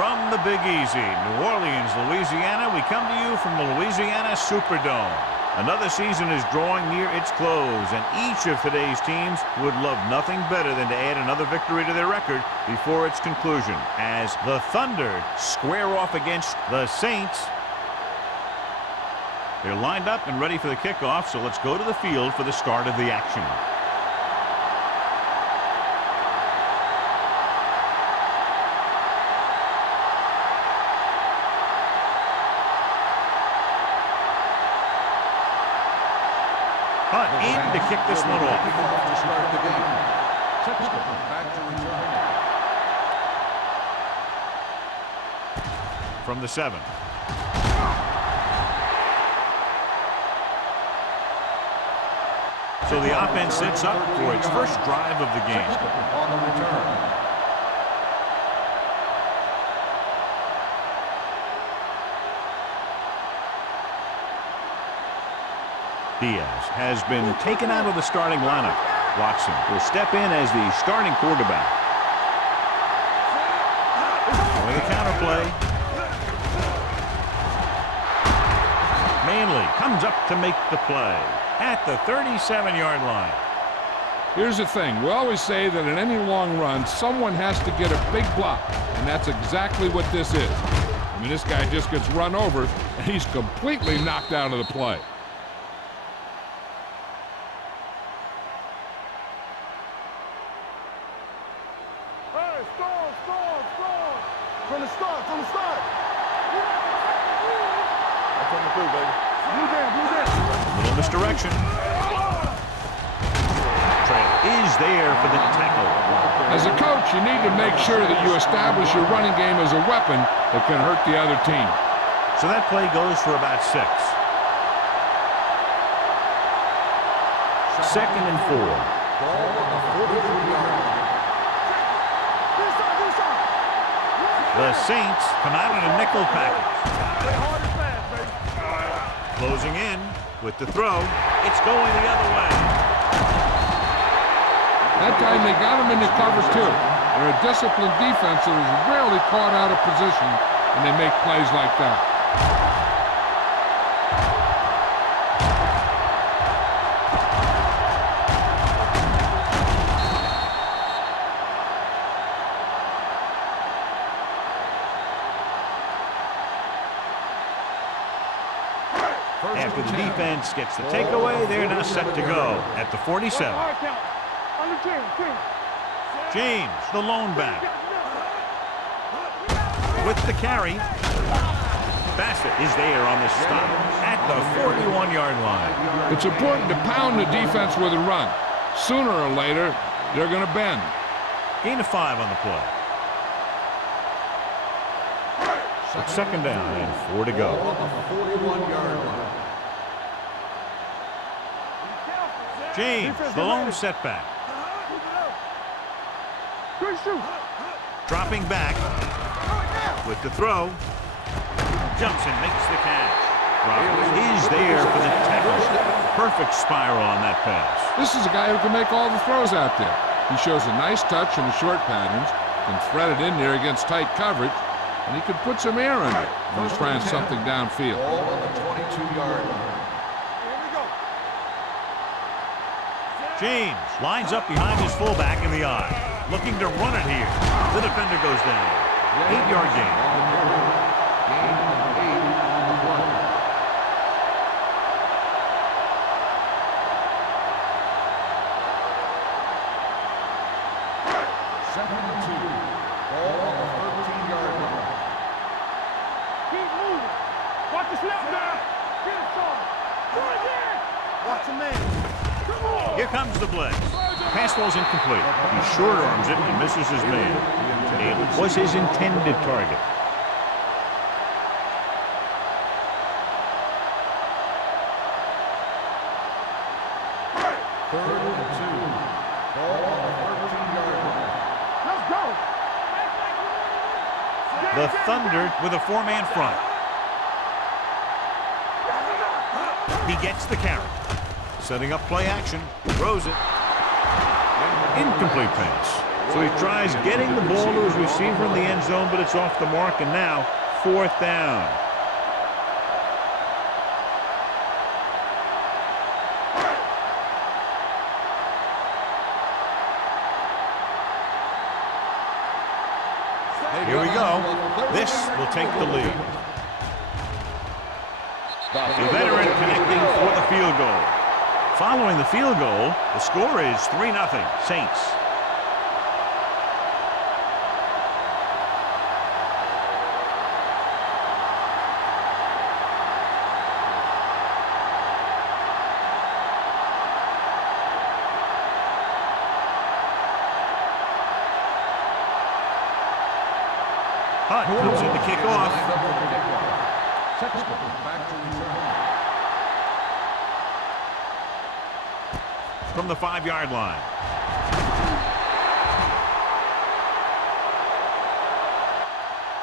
From the Big Easy, New Orleans, Louisiana, we come to you from the Louisiana Superdome. Another season is drawing near its close, and each of today's teams would love nothing better than to add another victory to their record before its conclusion, as the Thunder square off against the Saints. They're lined up and ready for the kickoff, so let's go to the field for the start of the action. Hunt in to kick this one off. To start the game. Back to return. From the 7. So the offense sets up for its first drive of the game. On the return. Diaz has been taken out of the starting lineup. Watson will step in as the starting quarterback. Going the counter play. Manley comes up to make the play at the 37-yard line. Here's the thing. We always say that in any long run, someone has to get a big block, and that's exactly what this is. I mean, this guy just gets run over, and he's completely knocked out of the play. From the start. That's on the through, baby. Little misdirection. Trail is there for the tackle. As a coach, you need to make sure that you establish your running game as a weapon that can hurt the other team. So that play goes for about 6. 2nd and 4. Ball on the 43-yard line. The Saints come out in a nickel package. Closing in with the throw. It's going the other way. That time they got him into cover too. They're a disciplined defense that is rarely caught out of position, and they make plays like that. After the defense gets the takeaway, they're now set to go at the 47. James, the lone back. With the carry. Bassett is there on the stop at the 41-yard line. It's important to pound the defense with a run. Sooner or later, they're going to bend. Gain of 5 on the play. It's 2nd down and 4 to go. Ball on the 41-yard line. James, the lone setback. Dropping back with the throw. Jumps and makes the catch. Roberts is there for the tackle. Perfect spiral on that pass. This is a guy who can make all the throws out there. He shows a nice touch in the short patterns, can thread it in there against tight coverage, and he could put some air in it when he's trying something downfield. Ball on the 22-yard line. James lines up behind his fullback in the eye. Looking to run it here. The defender goes down. 8-yard gain. Gain of 8 on the play. Second and 2. Ball on the 13-yard line. Keep moving. Watch the snap now. Get it, son. Do it again. Watch the man. Here comes the blitz. Pass ball's incomplete. He short arms it and misses his man. It was his intended target. Third and 2. Ball on the 13-yard line. Let's go. The Thunder with a 4-man front. He gets the carry. Setting up play action. Throws it. Incomplete pass. So he tries getting the ball to his receiver in the end zone, but it's off the mark, and now 4th down. Here we go. This will take the lead. The veteran connecting for the field goal. Following the field goal, the score is 3-0 Saints. Hunt comes in to kick off. From the 5-yard line.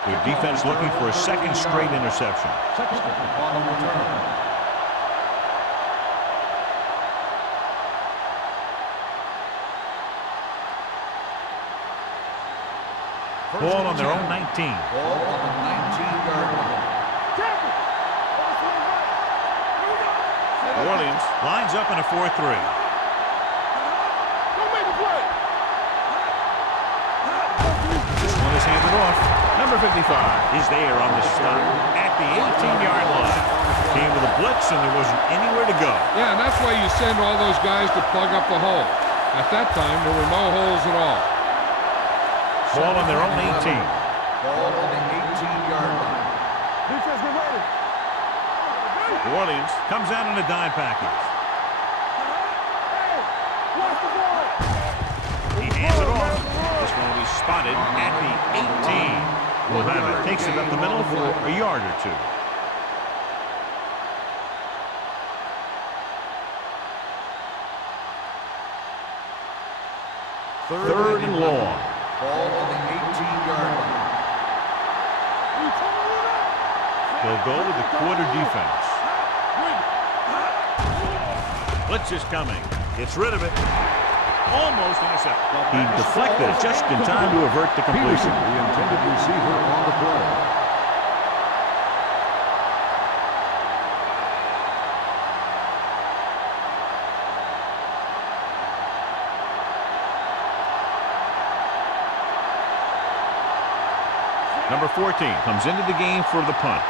Good defense looking for a second straight interception. Ball on their own 19. Ball on the 19-yard line. New Orleans lines up in a 4-3. This one is handed off. Number 55 is there on the stop at the 18-yard line. Came with a blitz and there wasn't anywhere to go. Yeah, and that's why you send all those guys to plug up the hole. At that time, there were no holes at all. Ball on their own 18. Ball on the 18-yard line. Defense, get ready. New Orleans comes out in a dime package. Hey, watch the ball. He hands it off. This one will be spotted at the 18. Will have it. Takes it up the middle for a yard or two. Third and long. Ball on the 18-yard line. They'll go with the quarter defense. Blitz is coming. Gets rid of it. Almost intercepted. He deflected it just in time to avert the completion. The intended receiver on the play. Number 14 comes into the game for the punt.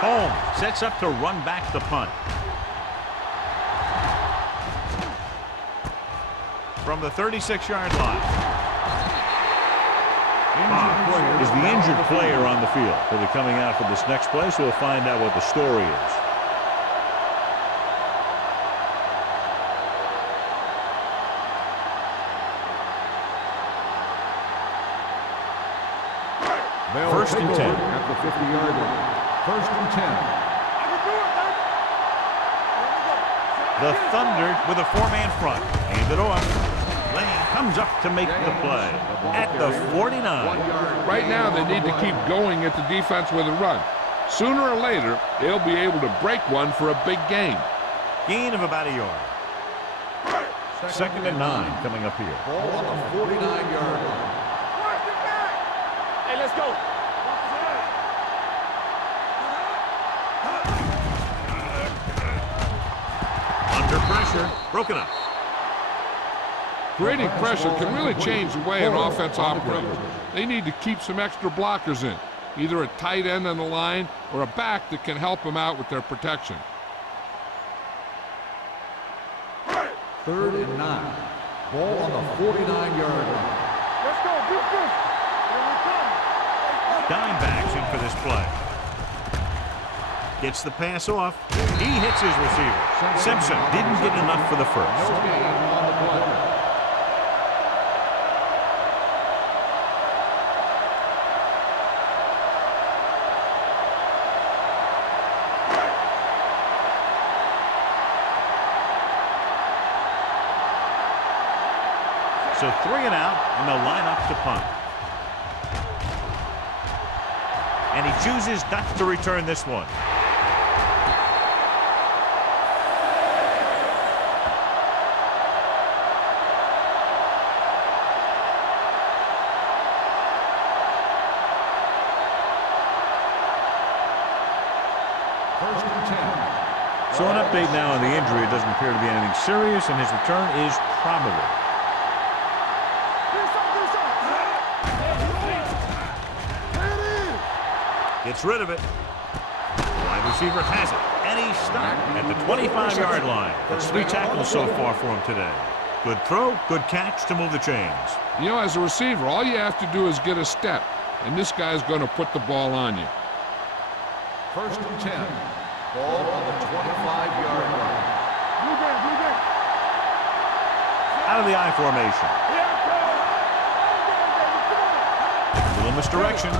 Holmes sets up to run back the punt. From the 36-yard line. Is the injured player on the field. He'll be coming out for this next play, so we'll find out what the story is. First and 10. At the 50-yard line. First and 10. The Thunder with a 4-man front. Hand it off. Lane comes up to make the play at the 49. Right now, they need to keep going at the defense with a run. Sooner or later, they'll be able to break one for a big gain. Gain of about a yard. Second and 9 coming up here. Ball on the 49-yard line. Hey, let's go. Under pressure. Broken up. Creating pressure can really change the way an offense operates. They need to keep some extra blockers in, either a tight end on the line or a back that can help them out with their protection. Third and 9. Ball on the 49-yard line. Let's go. Defense. Here we come. Dime backs in for this play. Gets the pass off. He hits his receiver. Simpson didn't get enough for the first. No gain on the play. So 3 and out, and they'll line up to punt. And he chooses not to return this one. So an update now on the injury. It doesn't appear to be anything serious, and his return is probable. Gets rid of it. The wide receiver has it, and he's stopped at the 25-yard line. That's 3 tackles so far for him today. Good throw, good catch to move the chains. You know, as a receiver, all you have to do is get a step, and this guy's going to put the ball on you. 1st and 10. Ball on the 25-yard line. Out of the I formation. A little misdirection.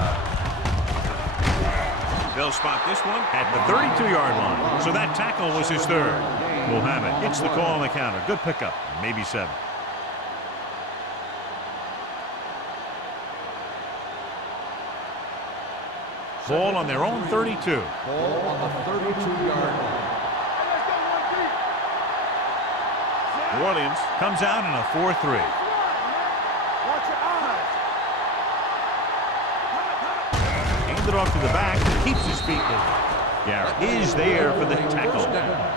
They'll spot this one at the 32-yard line. So that tackle was his 3rd. Mohammed hits the call on the counter. Good pickup. Maybe 7. Ball on their own 32. Ball on the 32-yard line. New Orleans comes out in a 4-3. Hands it off to the back. Keeps his feet moving. Garrett is there for the tackle.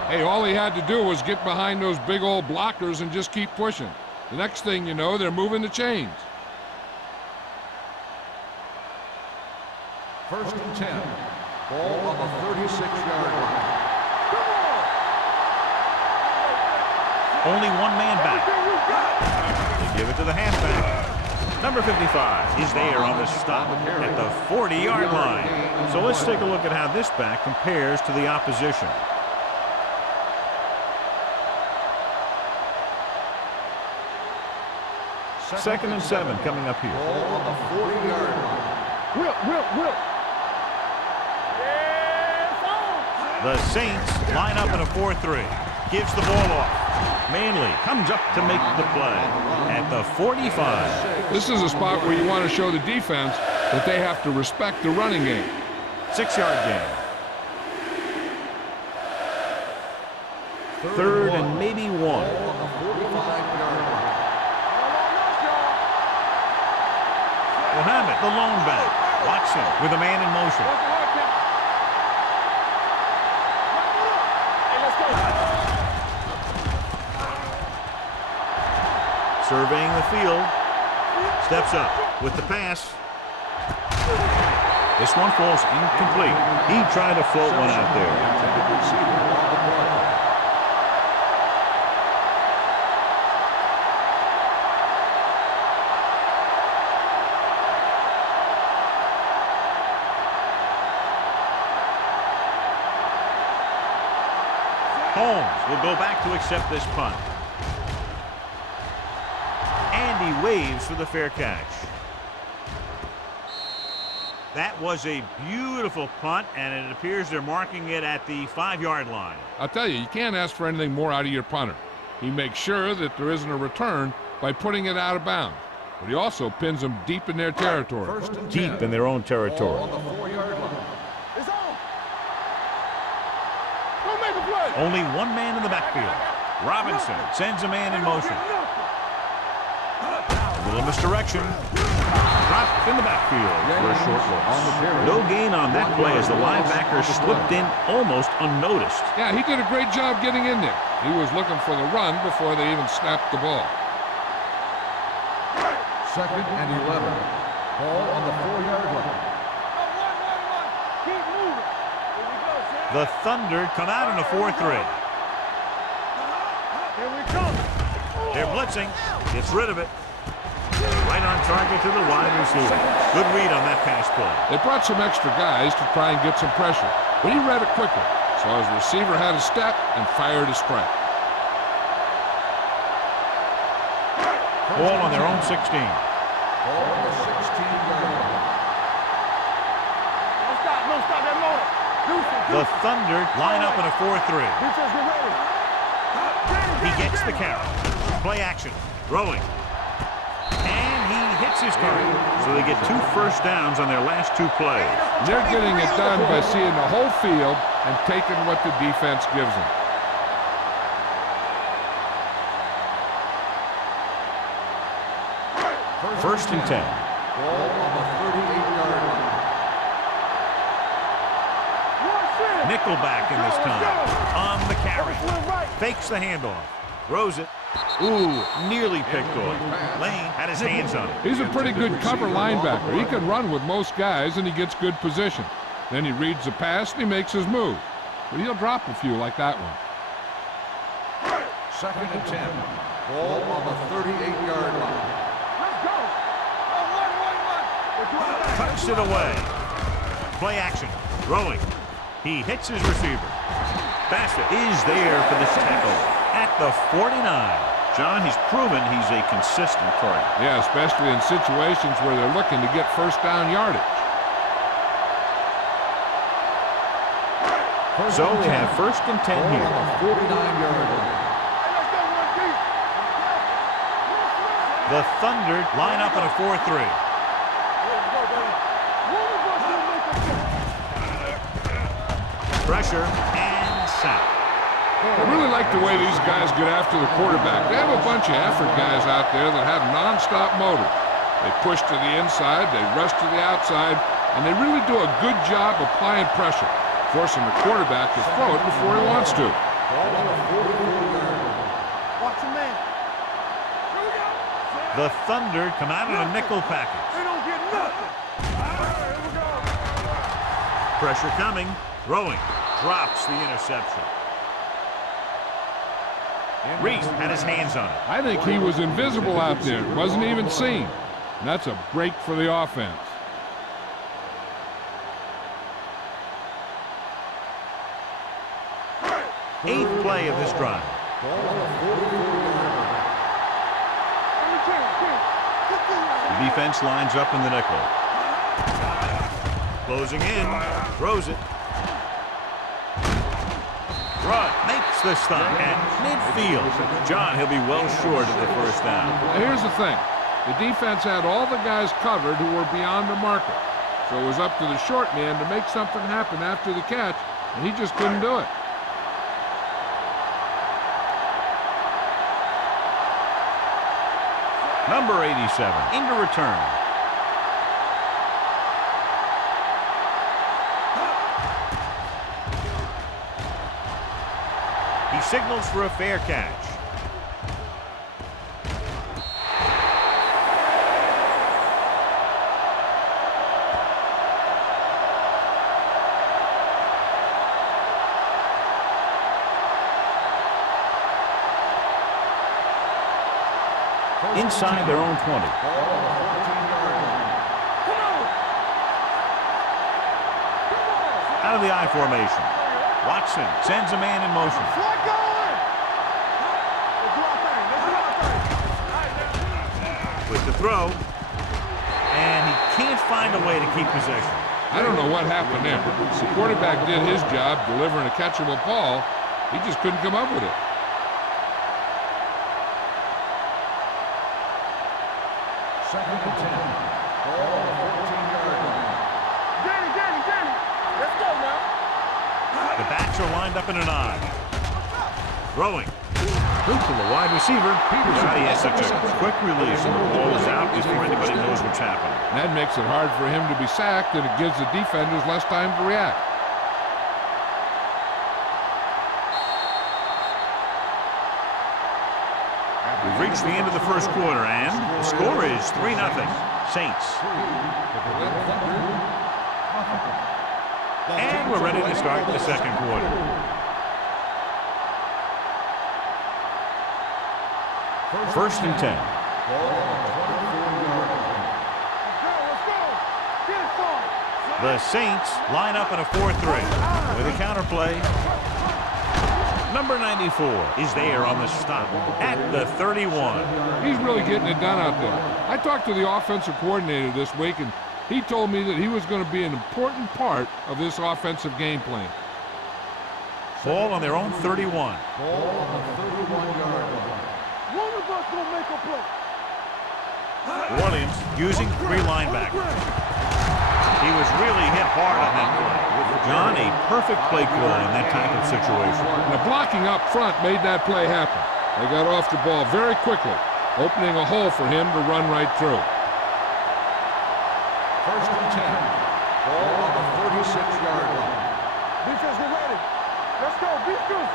Hey, all he had to do was get behind those big old blockers and just keep pushing. The next thing you know, they're moving the chains. 1st and 10. Ball on the 36-yard line. Only one man back. They give it to the halfback. Number 55 is there on the stop at the 40-yard line. So let's take a look at how this back compares to the opposition. Second and 7 coming up here. Ball on the 40-yard line. Whip. The Saints line up in a 4-3. Gives the ball off. Manley comes up to make the play at the 45. This is a spot where you want to show the defense that they have to respect the running game. 6-yard gain. 3rd and maybe 1. Ball on the 45-yard line. Mohammed, the lone back. Watson with a man in motion. Surveying the field. Steps up with the pass. This one falls incomplete. He tried to float one out there. Holmes will go back to accept this punt. And he waves for the fair catch. That was a beautiful punt, and it appears they're marking it at the 5-yard line. I'll tell you, you can't ask for anything more out of your punter. He makes sure that there isn't a return by putting it out of bounds. But he also pins them deep in their territory. Deep in their own territory. Ball on the 4-yard line. It's on. Go make a play. Only one man in the backfield. Robinson sends a man in motion. A little misdirection. Dropped in the backfield for a short loss. No gain on that play as the linebacker slipped in almost unnoticed. Yeah, he did a great job getting in there. He was looking for the run before they even snapped the ball. 2nd and 11. Ball on the 4-yard line. Keep moving. Here we go, Sam. The Thunder come out in a 4-3. Here we come. They're blitzing. Gets rid of it. Right on target to the wide receiver. Good read on that pass play. They brought some extra guys to try and get some pressure, but he read it quickly, so his receiver had a step and fired a strike. Ball on their own 16. Ball on the 16-yard line. Don't stop that motor. The Thunder line up in a 4-3. Defense, get ready. He gets the carry. Play action. Throwing. And he hits his target. So they get 2 first downs on their last 2 plays. They're getting it done by seeing the whole field and taking what the defense gives them. First and 10. Ball on the 38-yard line. Nickelback in this time. On the Fakes the handoff. Throws it. Ooh, nearly picked off. Lane had his hands on it. He's a pretty good cover linebacker. He can run with most guys, and he gets good position. Then he reads the pass, and he makes his move. But he'll drop a few like that one. 2nd and 10. Ball on the 38-yard line. Let's go. One. Tucks it away. Play action. Throwing. He hits his receiver. Bassett is there for the tackle at the 49. John, he's proven he's a consistent target. Yeah, especially in situations where they're looking to get first down yardage. So we have 1st and 10 here. On the 49-yard line. The Thunder line up in a 4-3. Pressure and sack. I really like the way these guys get after the quarterback. They have a bunch of effort guys out there that have nonstop motor. They push to the inside, they rush to the outside, and they really do a good job applying pressure, forcing the quarterback to throw it before he wants to. Watch him, man. Here we go. The Thunder come out in a nickel package. They don't get nothing. Here we go. Pressure coming. Throwing. Drops the interception. Reese had his hands on it. I think he was invisible out there. Wasn't even seen. And that's a break for the offense. Eighth play of this drive. The defense lines up in the nickel. Closing in. Throws it. Run. Makes the stop at midfield. John, he'll be well short of the first down. Now here's the thing. The defense had all the guys covered who were beyond the marker. So it was up to the short man to make something happen after the catch, and he just couldn't do it. Number 87 into return. He signals for a fair catch. Inside their own 20. Out of the I formation. Watson sends a man in motion. With the throw. And he can't find a way to keep possession. I don't know what happened there. The quarterback did his job delivering a catchable ball. He just couldn't come up with it. Second and 10. Ball on the 14-yard line. Danny. Let's go now. The backs are lined up in an I. Throwing. Through to the wide receiver. God, he has such a quick release when the ball is out before anybody knows what's happening. That makes it hard for him to be sacked, and it gives the defenders less time to react. We've reached the end of the first quarter, and the score is 3-0. Saints. And we're ready to start the second quarter. First and 10. Let's go. Get it started. The Saints line up in a 4-3 with a counterplay. Number 94 is there on the stop at the 31. He's really getting it done out there. I talked to the offensive coordinator this week, and he told me that he was going to be an important part of this offensive game plan. Ball on their own 31. Ball on the 31-yard line. One of us gonna make a play. Orleans using three linebackers. He was really hit hard on that play. John, a perfect play call in that type of situation. And the blocking up front made that play happen. They got off the ball very quickly, opening a hole for him to run right through. First and 10. Ball on the 36-yard line. Defense, get ready. Let's go. Defense.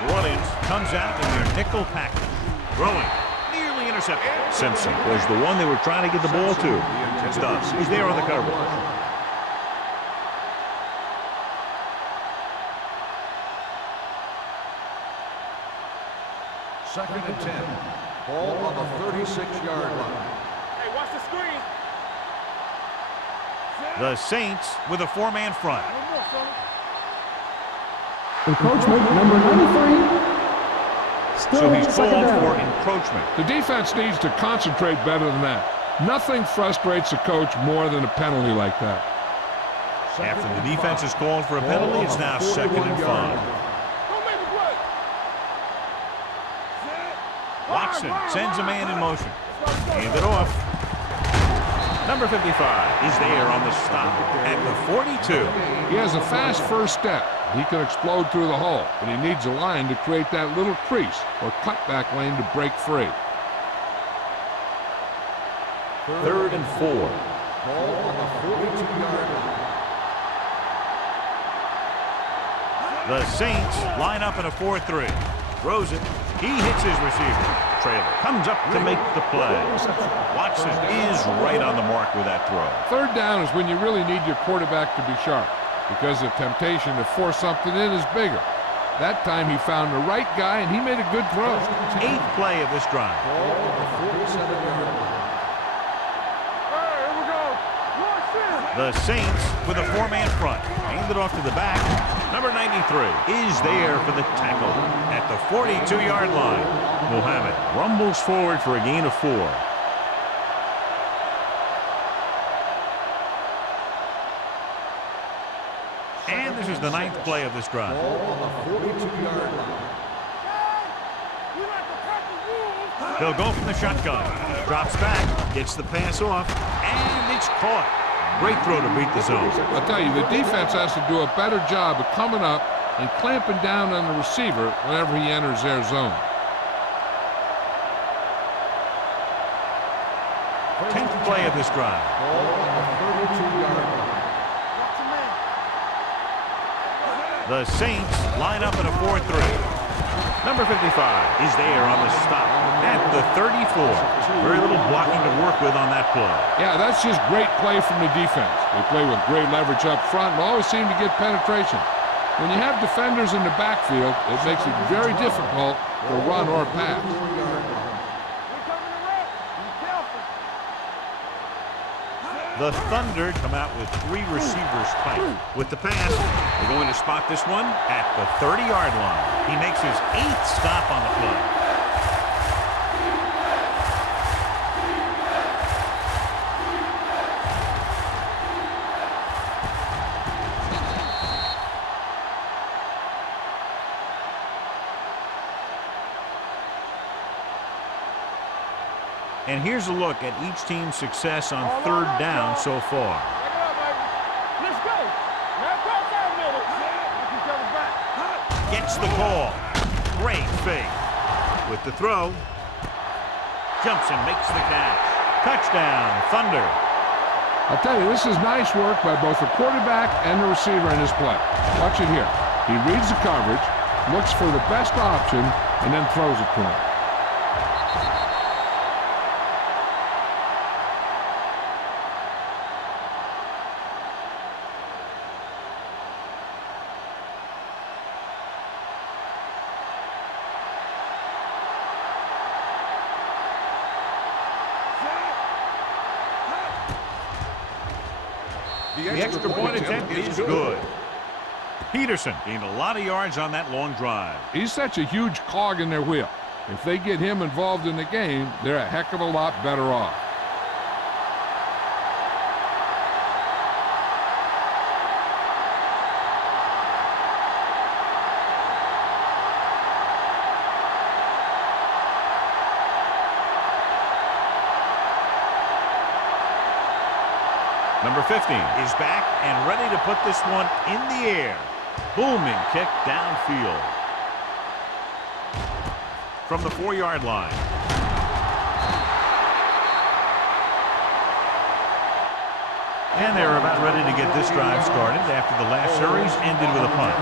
New Orleans comes out in their nickel package. Throwing. Nearly intercepted. Simpson was the one they were trying to get the ball to. Stubbs is there on the coverage. Second and 10. Ball on the 36-yard line. Hey, watch the screen. The Saints with a four-man front. No more, fella. Encroachment number 93. Still So he's second called down. for encroachment. The defense needs to concentrate better than that. Nothing frustrates a coach more than a penalty like that. After the defense is called for a penalty, it's now 2nd and 5. Don't make a play. Watson sends a man in motion. Hand it off. Number 55 is there on the stop at the 42. He has a fast first step. He can explode through the hole, but he needs a line to create that little crease or cutback lane to break free. 3rd and 4. Ball on the 42-yard line. The Saints line up in a 4-3. Throws it. He hits his receiver. Trailer comes up to make the play. Watson is right on the mark with that throw. 3rd down is when you really need your quarterback to be sharp, because the temptation to force something in is bigger. That time he found the right guy and he made a good throw. 8th play of this drive. Ball on the 47-yard line. Hey, here we go. Watch this. The Saints with a four-man front. Hand it off to the back. Number 93 is there for the tackle at the 42-yard line. Muhammad rumbles forward for a gain of 4. And this is the 9th play of this drive. Ball on the 42-yard line. We like to practice rules. They'll go from the shotgun. Drops back, gets the pass off, and it's caught. Great throw to beat the zone. I'll tell you, the defense has to do a better job of coming up and clamping down on the receiver whenever he enters their zone. 10th play of this drive. Ball on the 32-yard line. Watch your man. The Saints line up in a 4-3. Number 55 is there on the stop at the 34. Very little blocking to work with on that play. Yeah, that's just great play from the defense. They play with great leverage up front and always seem to get penetration. When you have defenders in the backfield, it makes it very difficult to run or pass. We coming to rock. Be careful. The Thunder come out with 3 receivers tight. With the pass, they're going to spot this one at the 30-yard line. He makes his 8th stop on the play. And here's a look at each team's success on 3rd down so far. Back it up, baby. Let's go. Now call 5 minutes. Knock each other back. Gets the call. Great fake. With the throw. Jumps and makes the catch. Touchdown, Thunder. I'll tell you, this is nice work by both the quarterback and the receiver in this play. Watch it here. He reads the coverage, looks for the best option, and then throws it to him. The extra point attempt is good. Peterson gained a lot of yards on that long drive. He's such a huge cog in their wheel. If they get him involved in the game, they're a heck of a lot better off. Number 15 is back and ready to put this one in the air. Booming kick downfield. From the 4-yard line. And they're about ready to get this drive started after the last series ended with a punt.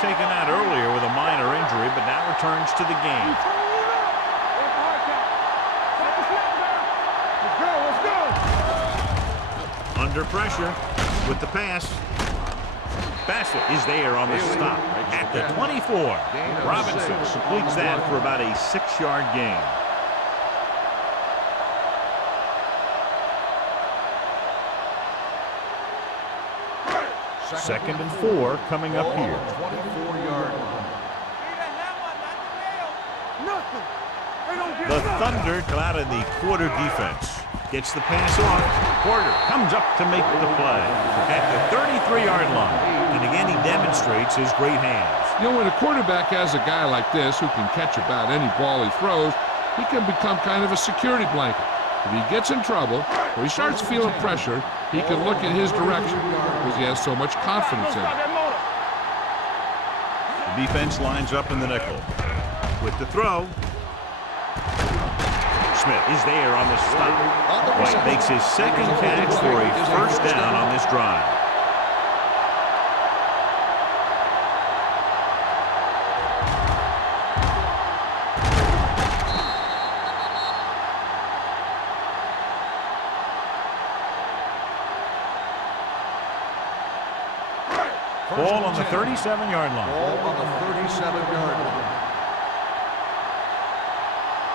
taken out earlier with a minor injury, but now returns to the game. Under pressure with the pass. Bassett is there on the stop at the 24. Robinson completes that for about a 6-yard gain. Second and 4 coming up here. 24-yard line. The Thunder come out in the quarter defense. Gets the pass off. Porter comes up to make the play at the 33-yard line. And again, he demonstrates his great hands. You know, when a quarterback has a guy like this who can catch about any ball he throws, he can become kind of a security blanket. If he gets in trouble or he starts feeling pressure, he can look in his direction because he has so much confidence in it. The defense lines up in the nickel. With the throw, Smith is there on the stop. White makes his second catch for a first down on this drive. Ball on the 37-yard line. Ball on the 37-yard line.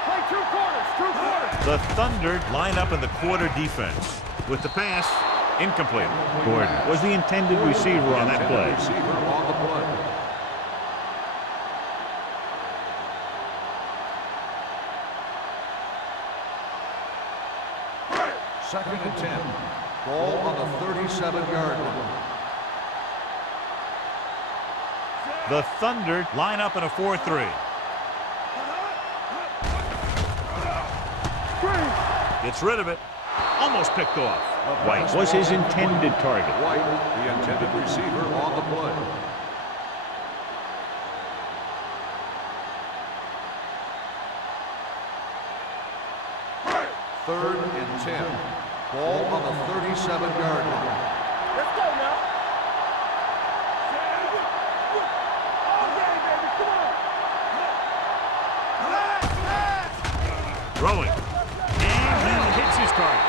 Play 2 quarters, 2 quarters. The Thunder line up in the quarter defense. With the pass, incomplete. Gordon was the intended receiver on that play. Receiver on the play. Second and 10. Ball on the 37-yard line. The Thunder line up in a 4-3. Gets rid of it. Almost picked off. White was his intended target. White, the intended receiver on the play. Third and 10. Ball on the 37-yard line. Let's go now. Throwing. And he hits his target.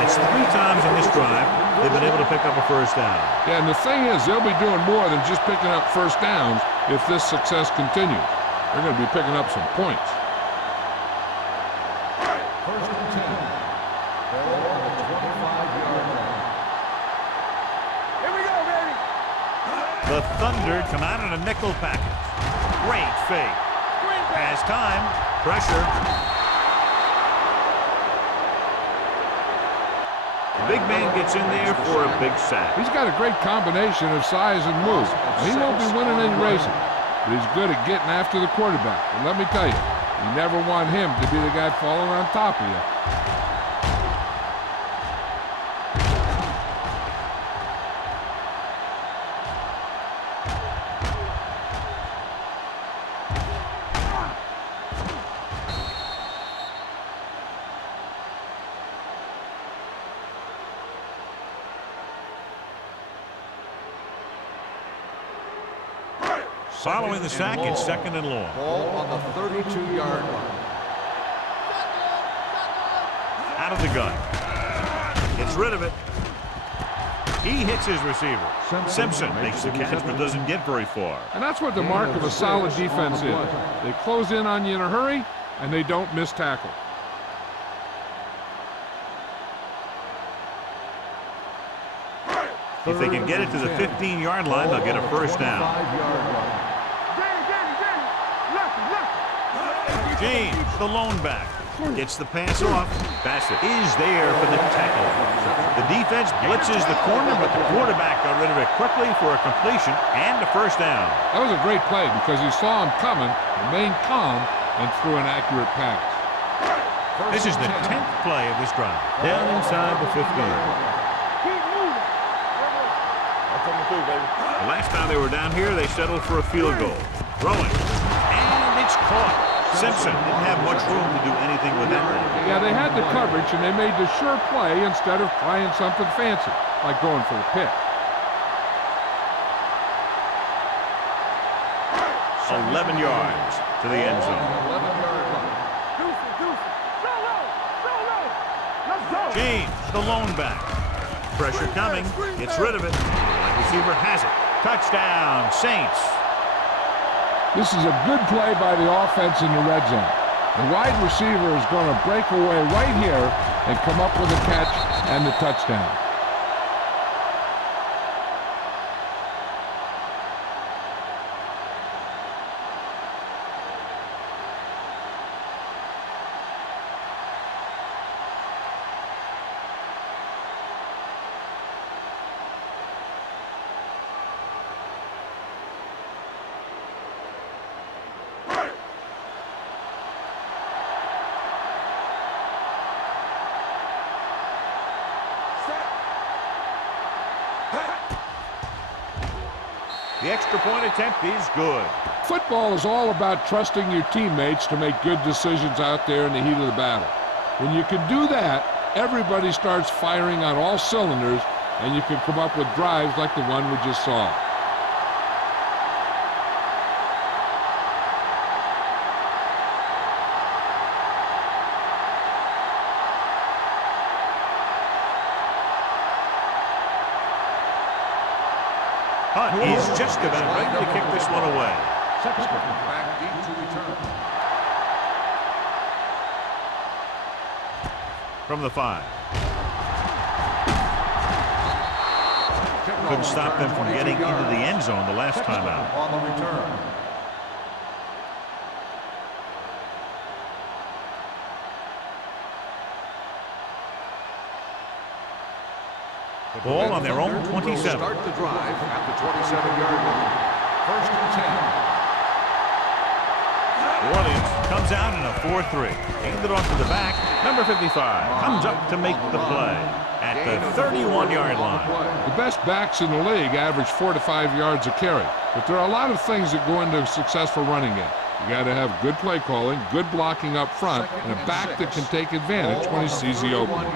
That's 3 times in this drive they've been able to pick up a first down. Yeah, and the thing is, they'll be doing more than just picking up first downs if this success continues. They're going to be picking up some points. First and 10. Ball on the 25-yard line. Here we go, baby. The Thunder come out in a nickel package. Great fake. Pass time. Pressure. Big man gets in there for a big sack. He's got a great combination of size and move. He won't be winning any races, but he's good at getting after the quarterback. And let me tell you, you never want him to be the guy falling on top of you. Following the sack, it's second and long. Ball on the 32-yard line. Out of the gun. Gets rid of it. He hits his receiver. Simpson makes the catch but doesn't get very far. And that's what the mark of a solid defense is. They close in on you in a hurry, and they don't miss tackle. If they can get it to the 15-yard line, they'll get a first down. James, the lone back, gets the pass off. Bassett is there for the tackle. The defense blitzes the corner, but the quarterback got rid of it quickly for a completion and a first down. That was a great play because he saw him coming, remained calm, and threw an accurate pass. This is the 10th play of this drive. Down inside the 15. The last time they were down here, they settled for a field goal. Throwing, and it's caught. Simpson didn't have much room to do anything with that one. Yeah, they had the coverage, and they made the sure play instead of trying something fancy, like going for the pick. 11 yards to the end zone. 11-yard line. James, the lone back. Pressure coming. Gets rid of it. Wide receiver has it. Touchdown, Saints. This is a good play by the offense in the red zone. The wide receiver is going to break away right here and come up with a catch and the touchdown. The extra point attempt is good. Football is all about trusting your teammates to make good decisions out there in the heat of the battle. When you can do that, everybody starts firing on all cylinders, and you can come up with drives like the one we just saw. Hunt is just about ready to kick this one away. Sexton back deep to return. From the 5. Couldn't stop them from getting into the end zone the last time out. On the return. Ball on their own 27. Start the drive at the 27-yard line. 1st and 10. New Orleans comes out in a 4-3. Handed off to the back. Number 55 comes up to make the play at the 31-yard line. The best backs in the league average 4 to 5 yards a carry. But there are a lot of things that go into a successful running game. You got to have good play calling, good blocking up front, and a back that can take advantage when he sees the opening.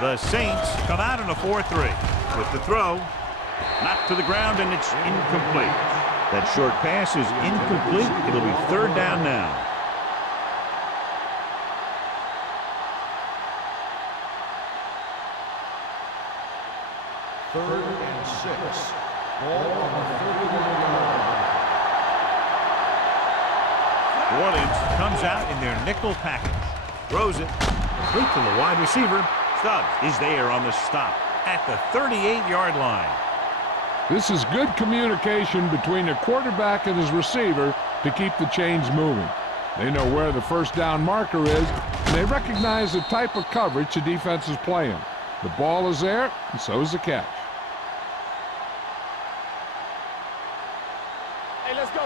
The Saints come out in a 4-3 with the throw. Knocked to the ground, and it's incomplete. That short pass is incomplete. It'll be 3rd down now. Third and 6. Ball on the 31-yard line. New Orleans comes out in their nickel package. Throws it. Complete to the wide receiver. Stubbs is there on the stop at the 38-yard line. This is good communication between the quarterback and his receiver to keep the chains moving. They know where the 1st down marker is, and they recognize the type of coverage the defense is playing. The ball is there, and so is the catch. Hey, let's go.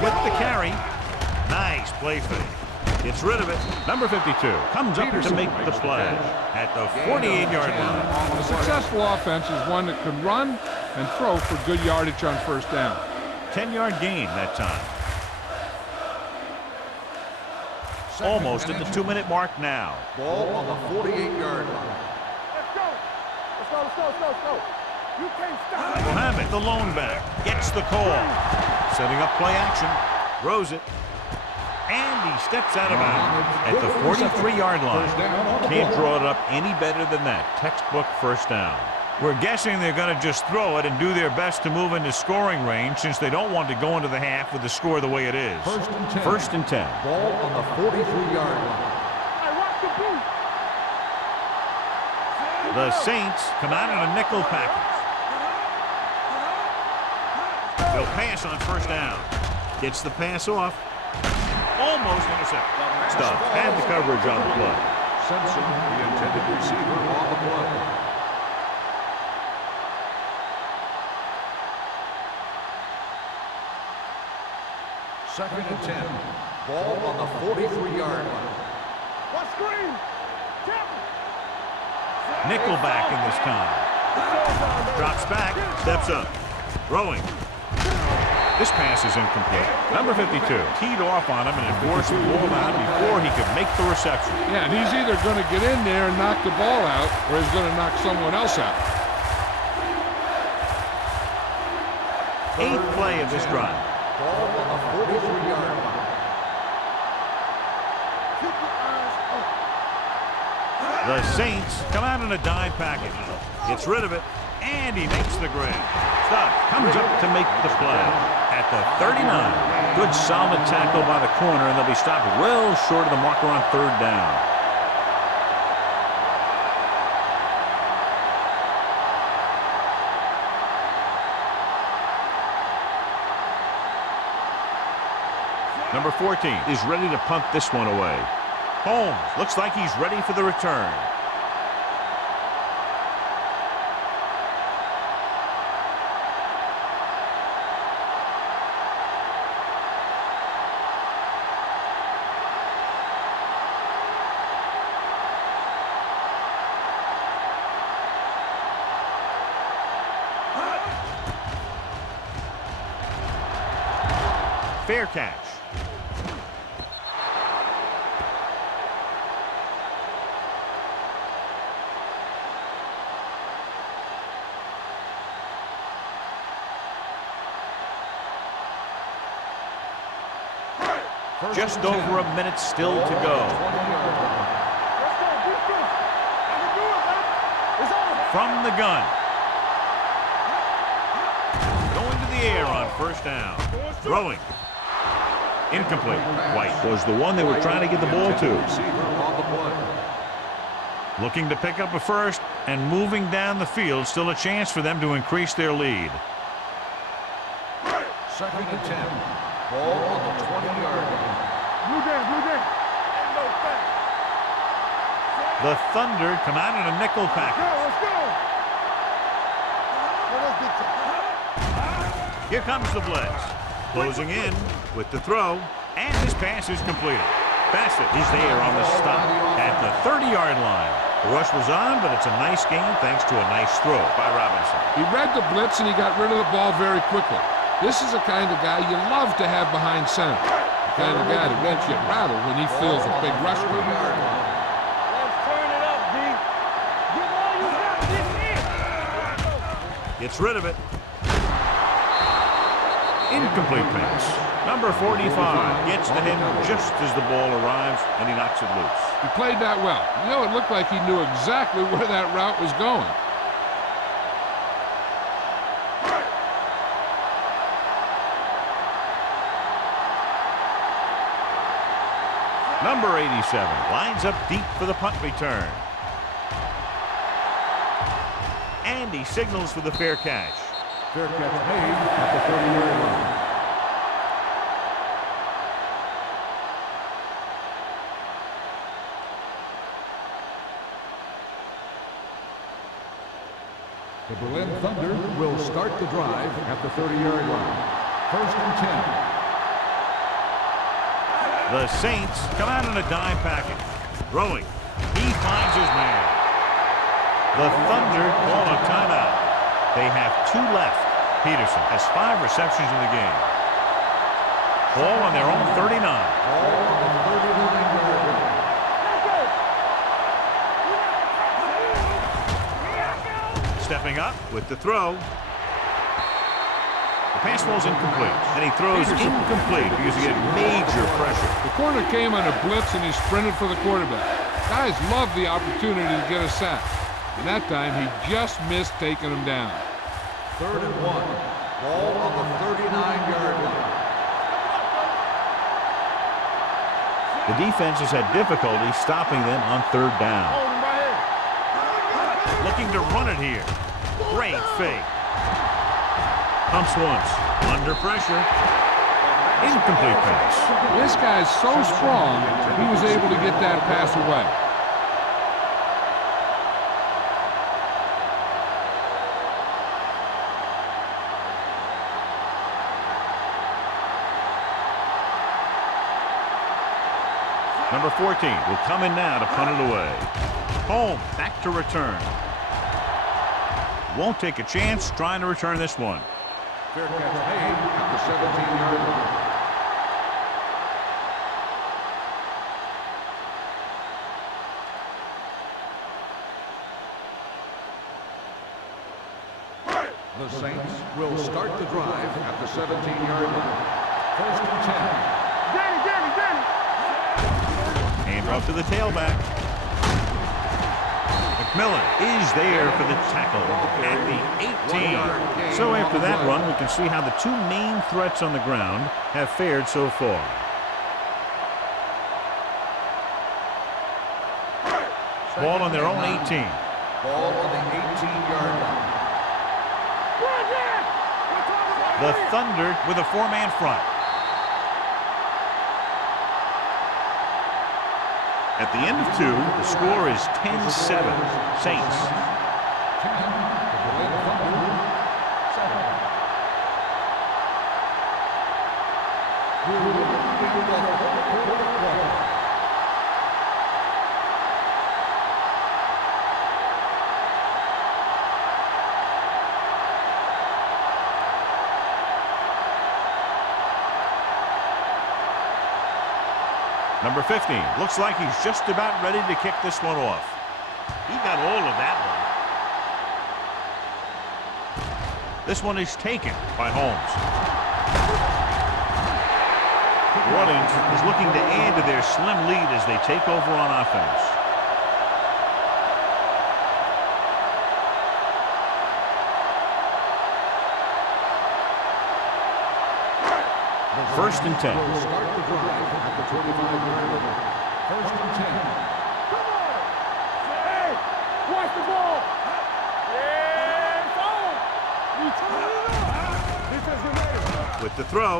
With the carry. Nice play fake. Gets rid of it. Number 52 comes up to make the play at the 48-yard line. A successful offense is one that can run and throw for good yardage on 1st down. 10-yard gain that time. Almost at the 2-minute mark now. Ball on the 48-yard line. Let's go. Let's go. You can't stop. Mohammed, the lone back, gets the call. Setting up play action. Throws it. And he steps out of bounds at the 43-yard line. Can't draw it up any better than that. Textbook 1st down. We're guessing they're going to just throw it and do their best to move into scoring range since they don't want to go into the half with the score the way it is. 1st and 10. Ball on the 43-yard line. Hey, watch the boot. The Saints come out in a nickel package. They'll pass on 1st down. Gets the pass off. Almost intercepted. Stubbs had the coverage on the play. Simpson, the intended receiver, on the play. Second and 10. Ball on the 43-yard line. What screen? Nickelback in this time. Drops back, steps up. Throwing. This pass is incomplete. Number 52 teed off on him and enforced the ball out before he could make the reception. Yeah, and he's either going to get in there and knock the ball out, or he's going to knock someone else out. 8th play of this drive. Ball on the 43-yard line. The Saints come out in a dime package. Gets rid of it, and he makes the grab. Stubb comes up to make the play. At the 39, good solid tackle by the corner, and they'll be stopped well short of the marker on 3rd down. Number 14 is ready to punt this one away. Holmes looks like he's ready for the return. Fair catch. Just over a minute still to go. From the gun. Going to the air on 1st down. Throwing. Incomplete. White was the one they were trying to get the ball to. Looking to pick up a first and moving down the field. Still a chance for them to increase their lead. 2nd and 10. Ball on the 20-yard line. Blue game. The Thunder come out in a nickel package. Let's go. Here comes the blitz. Closing in with the throw, and his pass is completed. Bassett is there on the stop at the 30-yard line. The rush was on, but it's a nice game thanks to a nice throw by Robinson. He read the blitz, and he got rid of the ball very quickly. This is the kind of guy you love to have behind center. The kind of guy that makes you rattle when he feels a big rush coming. Let's turn it up, D. Give all you got, get in. Gets rid of it. Incomplete pass. Number 45 gets to him just as the ball arrives, and he knocks it loose. He played that well. You know, it looked like he knew exactly where that route was going. Number 87 lines up deep for the punt return. And he signals for the fair catch. Fair catch made at the 30-yard line. The Berlin Thunder will start the drive at the 30-yard line. 1st and 10. The Saints come out in a dime package. Throwing. He finds his man. The Thunder call a timeout. They have 2 left. Peterson has 5 receptions in the game. Ball on their own 39. Ball on the 39-yard line. Stepping up with the throw. The pass ball's incomplete, and he throws incomplete because he had major pressure. The corner came on a blitz, and he sprinted for the quarterback. Guys love the opportunity to get a sack. And that time, he just missed taking him down. 3rd and 1. Ball on the 39-yard line. The defense has had difficulty stopping them on 3rd down. Hold him right here. Looking to run it here. Great fake. Pumps once. Under pressure. Incomplete pass. This guy's so strong, he was able to get that pass away. Number 14 will come in now to punt it away. Holmes back to return. Won't take a chance trying to return this one. Fair catch made at the 17-yard line. The Saints will start the drive at the 17-yard line. 1st and 10. Hand off to the tailback. McMillan is there for the tackle at the 18. So after that run, we can see how the two main threats on the ground have fared so far. Ball on their own 18. Ball on the 18-yard line. The Thunder with a four-man front. At the end of 2, the score is 10-7. Saints. 10. Number 15. Looks like he's just about ready to kick this one off. He got all of that one. This one is taken by Holmes. New Orleans is looking to add to their slim lead as they take over on offense. First and 10. Start the drive at the 25-yard line. 1st and 10. Come on! Hey! Watch the ball! Yeah, it's on! Defense remains. With the throw.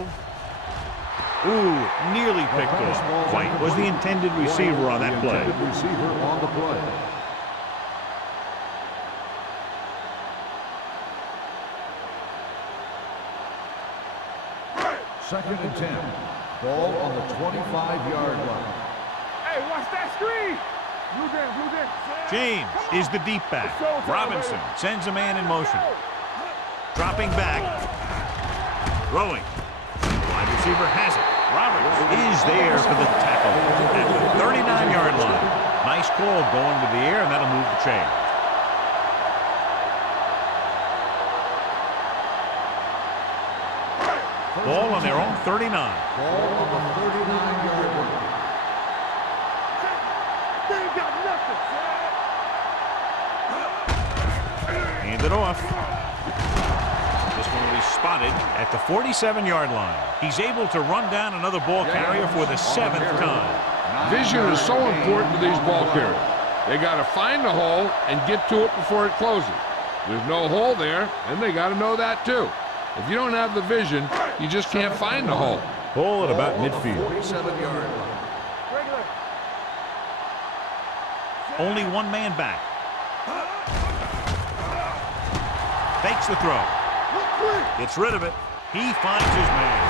Ooh, nearly picked off. White was the intended receiver on that play. Intended receiver on the play. Second and 10. Ball on the 25-yard line. Hey, watch that screen! Blue down, blue down. James is the deep back. Robinson sends a man in motion. Dropping back. Throwing. Wide receiver has it. Roberts is there for the tackle at the 39-yard line. Nice call going to the air, and that'll move the chain. Ball on their own 39. Ball on the 39-yard line. They ain't got nothing. Hand it off. This one will be spotted at the 47-yard line. He's able to run down another ball carrier for the 7th time. Vision is so important to these ball carriers. They got to find the hole and get to it before it closes. There's no hole there, and they got to know that too. If you don't have the vision, you just can't find the hole. Ball at about midfield. 47-yard line. Regular. Only one man back. Fakes the throw. Gets rid of it. He finds his man.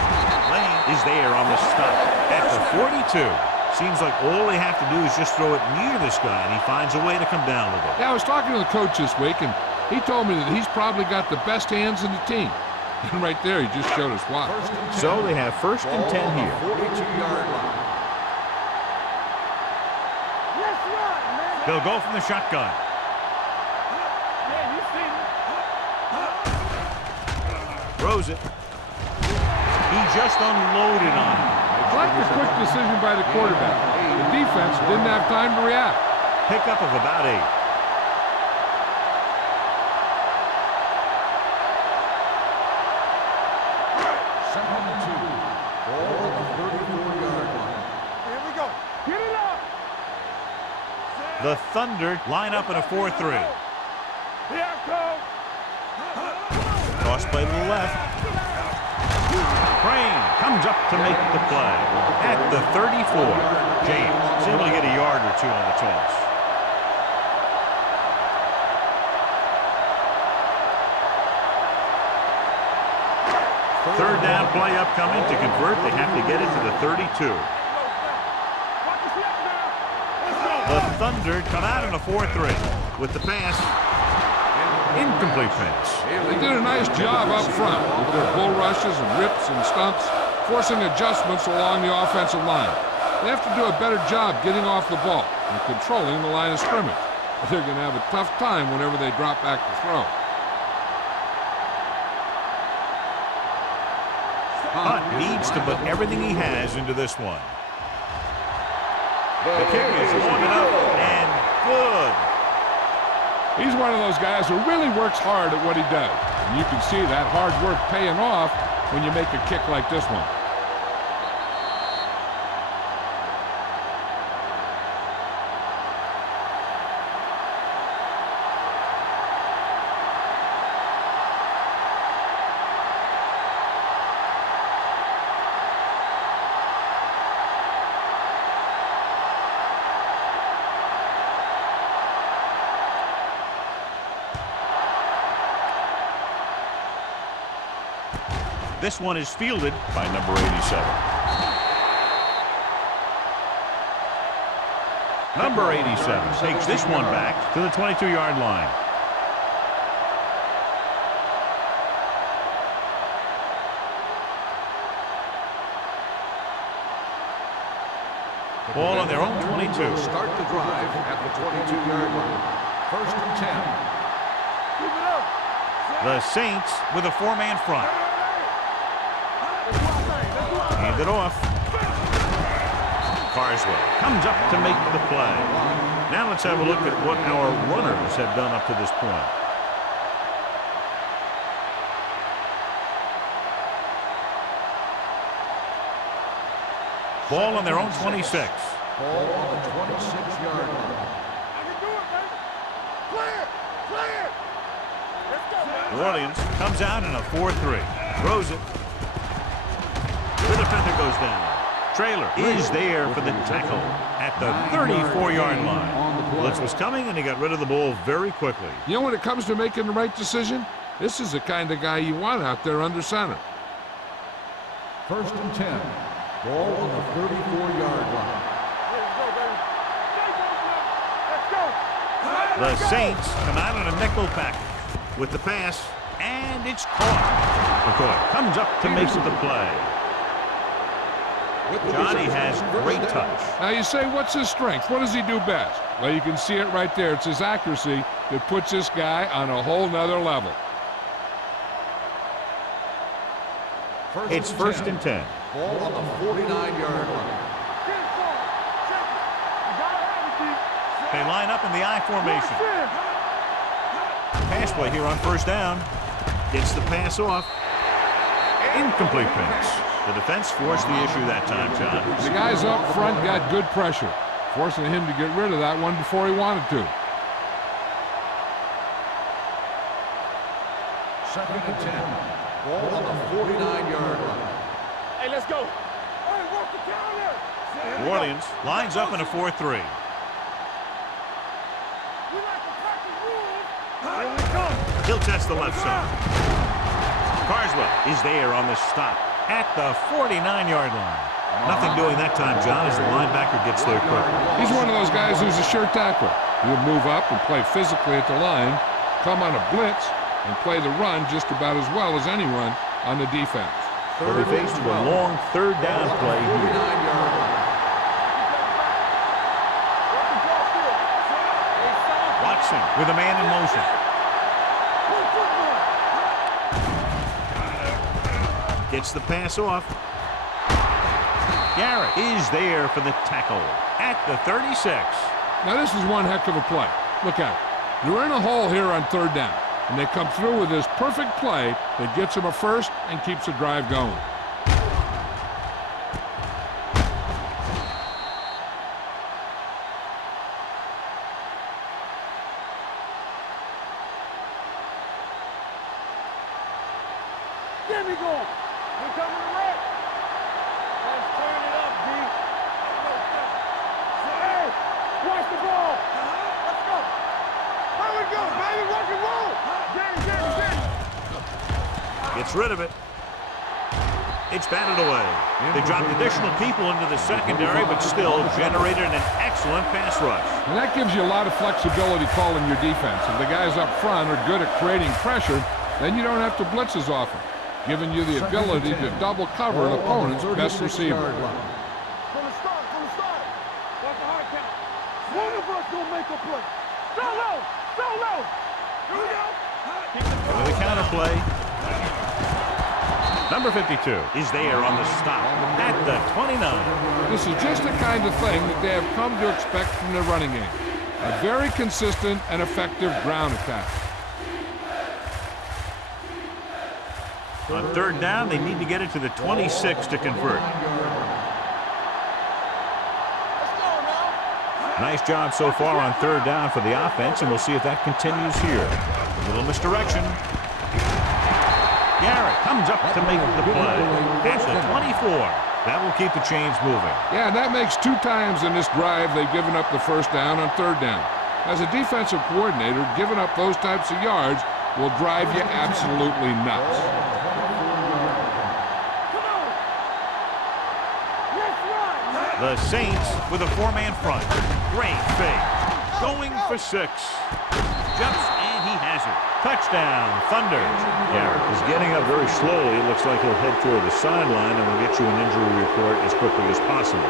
Lane is there on the stop at the 42. Seems like all they have to do is just throw it near this guy, and he finds a way to come down with it. Yeah, I was talking to the coach this week, and he told me that he's probably got the best hands in the team. And right there, he just showed us why. So they have 1st and 10 here. 42-yard line. Let's run, man. They'll go from the shotgun. Yeah, you see me. Throws it. He just unloaded on him. I like the quick decision by the quarterback. The defense didn't have time to react. Pickup of about 8. Second and 2. Ball on the 34-yard line. Here we go. Get it up. The Thunder line up in a 4-3. Here I come. Toss play to the left. Crane comes up to make the play at the 34. James is able to get a yard or two on the toss. Third down play upcoming. To convert, they have to get it to the 32. The Thunder come out in a 4-3 with the pass. Incomplete pass. They did a nice job up front with their bull rushes and rips and stunts, forcing adjustments along the offensive line. They have to do a better job getting off the ball and controlling the line of scrimmage. They're going to have a tough time whenever they drop back to throw. Hunt needs to put everything he has into this one. The kick is long enough and good. He's one of those guys who really works hard at what he does. And you can see that hard work paying off when you make a kick like this one. This one is fielded by number 87. Number 87 takes this one back to the 22-yard line. Ball on their own 22. Start the drive at the 22-yard line. 1st and 10. Keep it up. The Saints with a four-man front. Hand it off. Carswell comes up to make the play. Now let's have a look at what our runners have done up to this point. Ball on their own 26. Ball on the 26-yard line. I can do it, baby. Clear. Clear. Let's go, man. New Orleans comes out in a 4-3. Throws it. The defender goes down. Trailer is there for the tackle at the 34-yard line. Blitz was coming, and he got rid of the ball very quickly. You know, when it comes to making the right decision, this is the kind of guy you want out there under center. 1st and 10. Ball on the 34-yard line. Let's go, baby. Let's go. The Saints come out in a nickel package with the pass, and it's caught. McCoy comes up to make the play. Johnny has great touch. Now you say, what's his strength? What does he do best? Well, you can see it right there. It's his accuracy that puts this guy on a whole nother level. It's 1st and 10. Ball on the 49-yard line. They line up in the I formation. Pass play here on 1st down. Gets the pass off. Incomplete pass. The defense forced the issue that time, John. The guys up front got good pressure, forcing him to get rid of that one before he wanted to. 2nd and 10. Ball on the 49-yard line. Hey, let's go. Hey, work the counter. New Orleans lines up in a 4-3. We like to practice rules. Here we come. He'll test the left side. Carswell is there on the stop at the 49-yard line. Nothing doing that time, John, as the linebacker gets there quickly. He's one of those guys who's a sure tackler. He'll move up and play physically at the line, come on a blitz, and play the run just about as well as any run on the defense. They'll be faced with a long 3rd down play here. 49-yard line. Watson with a man in motion. Gets the pass off. Garrett is there for the tackle at the 36. Now this is one heck of a play. Look at it. They're in a hole here on 3rd down, and they come through with this perfect play that gets them a first and keeps the drive going. There we go. We're coming to right. Let's turn it up, D. Hey, watch the ball. Let's go. There we go, baby. Rock and roll. Get it. Gets rid of it. It's batted away. They dropped additional people into the secondary, but still generated an excellent pass rush. And that gives you a lot of flexibility calling your defense. If the guys up front are good at creating pressure, then you don't have to blitz as often, giving you the ability to double cover an opponent's best receiver. From the start. Watch the hard count. One of us gonna make a play. So low. Here we go. With the counter play. Number 52 is there on the stop at the 29. This is just the kind of thing that they have come to expect from their running game. A very consistent and effective ground attack. On third down, they need to get it to the 26 to convert. Nice job so far on third down for the offense, and we'll see if that continues here. A little misdirection. Garrett comes up to make the play. That's the 24. That will keep the chains moving. Yeah, and that makes 2 times in this drive they've given up the first down on third down. As a defensive coordinator, giving up those types of yards will drive you absolutely nuts. The Saints with a 4-man front. Great fake. Going for 6. Jumps, and he has it. Touchdown, Thunder. Garrett is getting up very slowly. It looks like he'll head toward the sideline, and we'll get you an injury report as quickly as possible.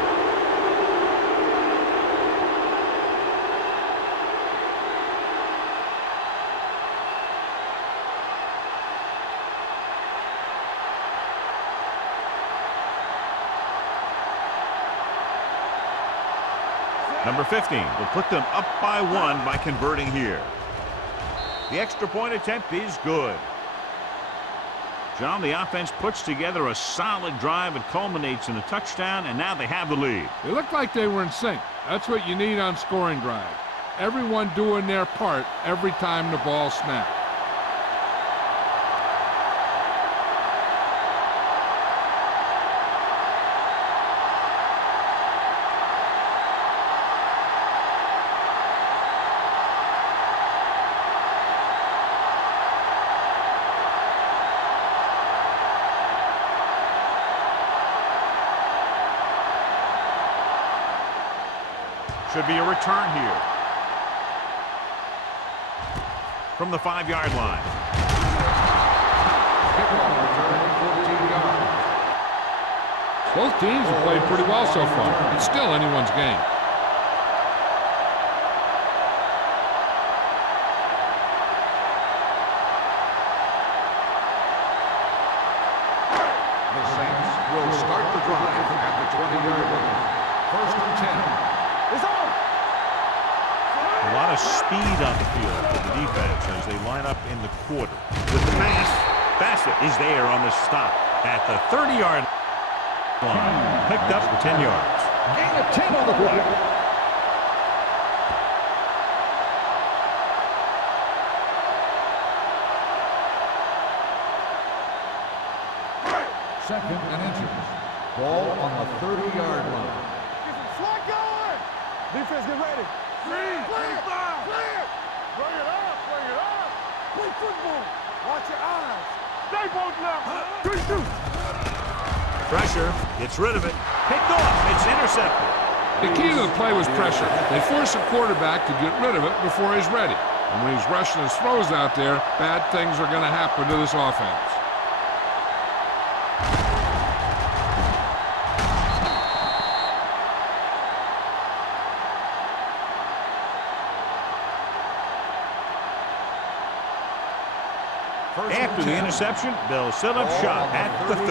Number 15 will put them up by 1 by converting here. The extra point attempt is good. John, the offense puts together a solid drive and culminates in a touchdown, and now they have the lead. They look like they were in sync. That's what you need on scoring drive. Everyone doing their part every time the ball snaps. Should be a return here. From the 5-yard line. Both teams have played pretty well so far. It's still anyone's game. The Saints will start the drive at the 20-yard line. 1st and 10. It's on. A lot of speed on the field for the defense as they line up in the quarter. With the pass, Bassett is there on the stop at the 30-yard line. Picked up 10 yards. Gain of 10 on the play. Second and inches. Ball on the 30-yard line. Get some slack going. Defense, get ready. Clear. Bring it up. Play football. Watch your eyes. Stay both now. 3-2. Pressure, gets rid of it. Picked off, it's intercepted. The key to the play was pressure. They force the quarterback to get rid of it before he's ready. And when he's rushing his throws out there, bad things are going to happen to this offense. After the interception, they'll set up shop at the 30.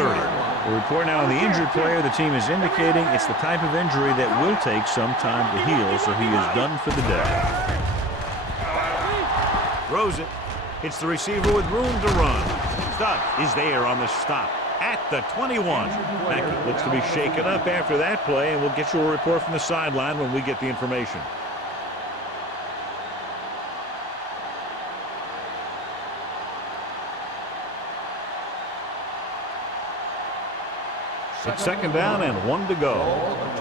The report now on the injured player. The team is indicating it's the type of injury that will take some time to heal, so he is done for the day. Throws it. It's the receiver with room to run. Stubbs is there on the stop at the 21. Mackey looks to be shaken up after that play, and we'll get you a report from the sideline when we get the information. It's 2nd down and 1 to go. Let's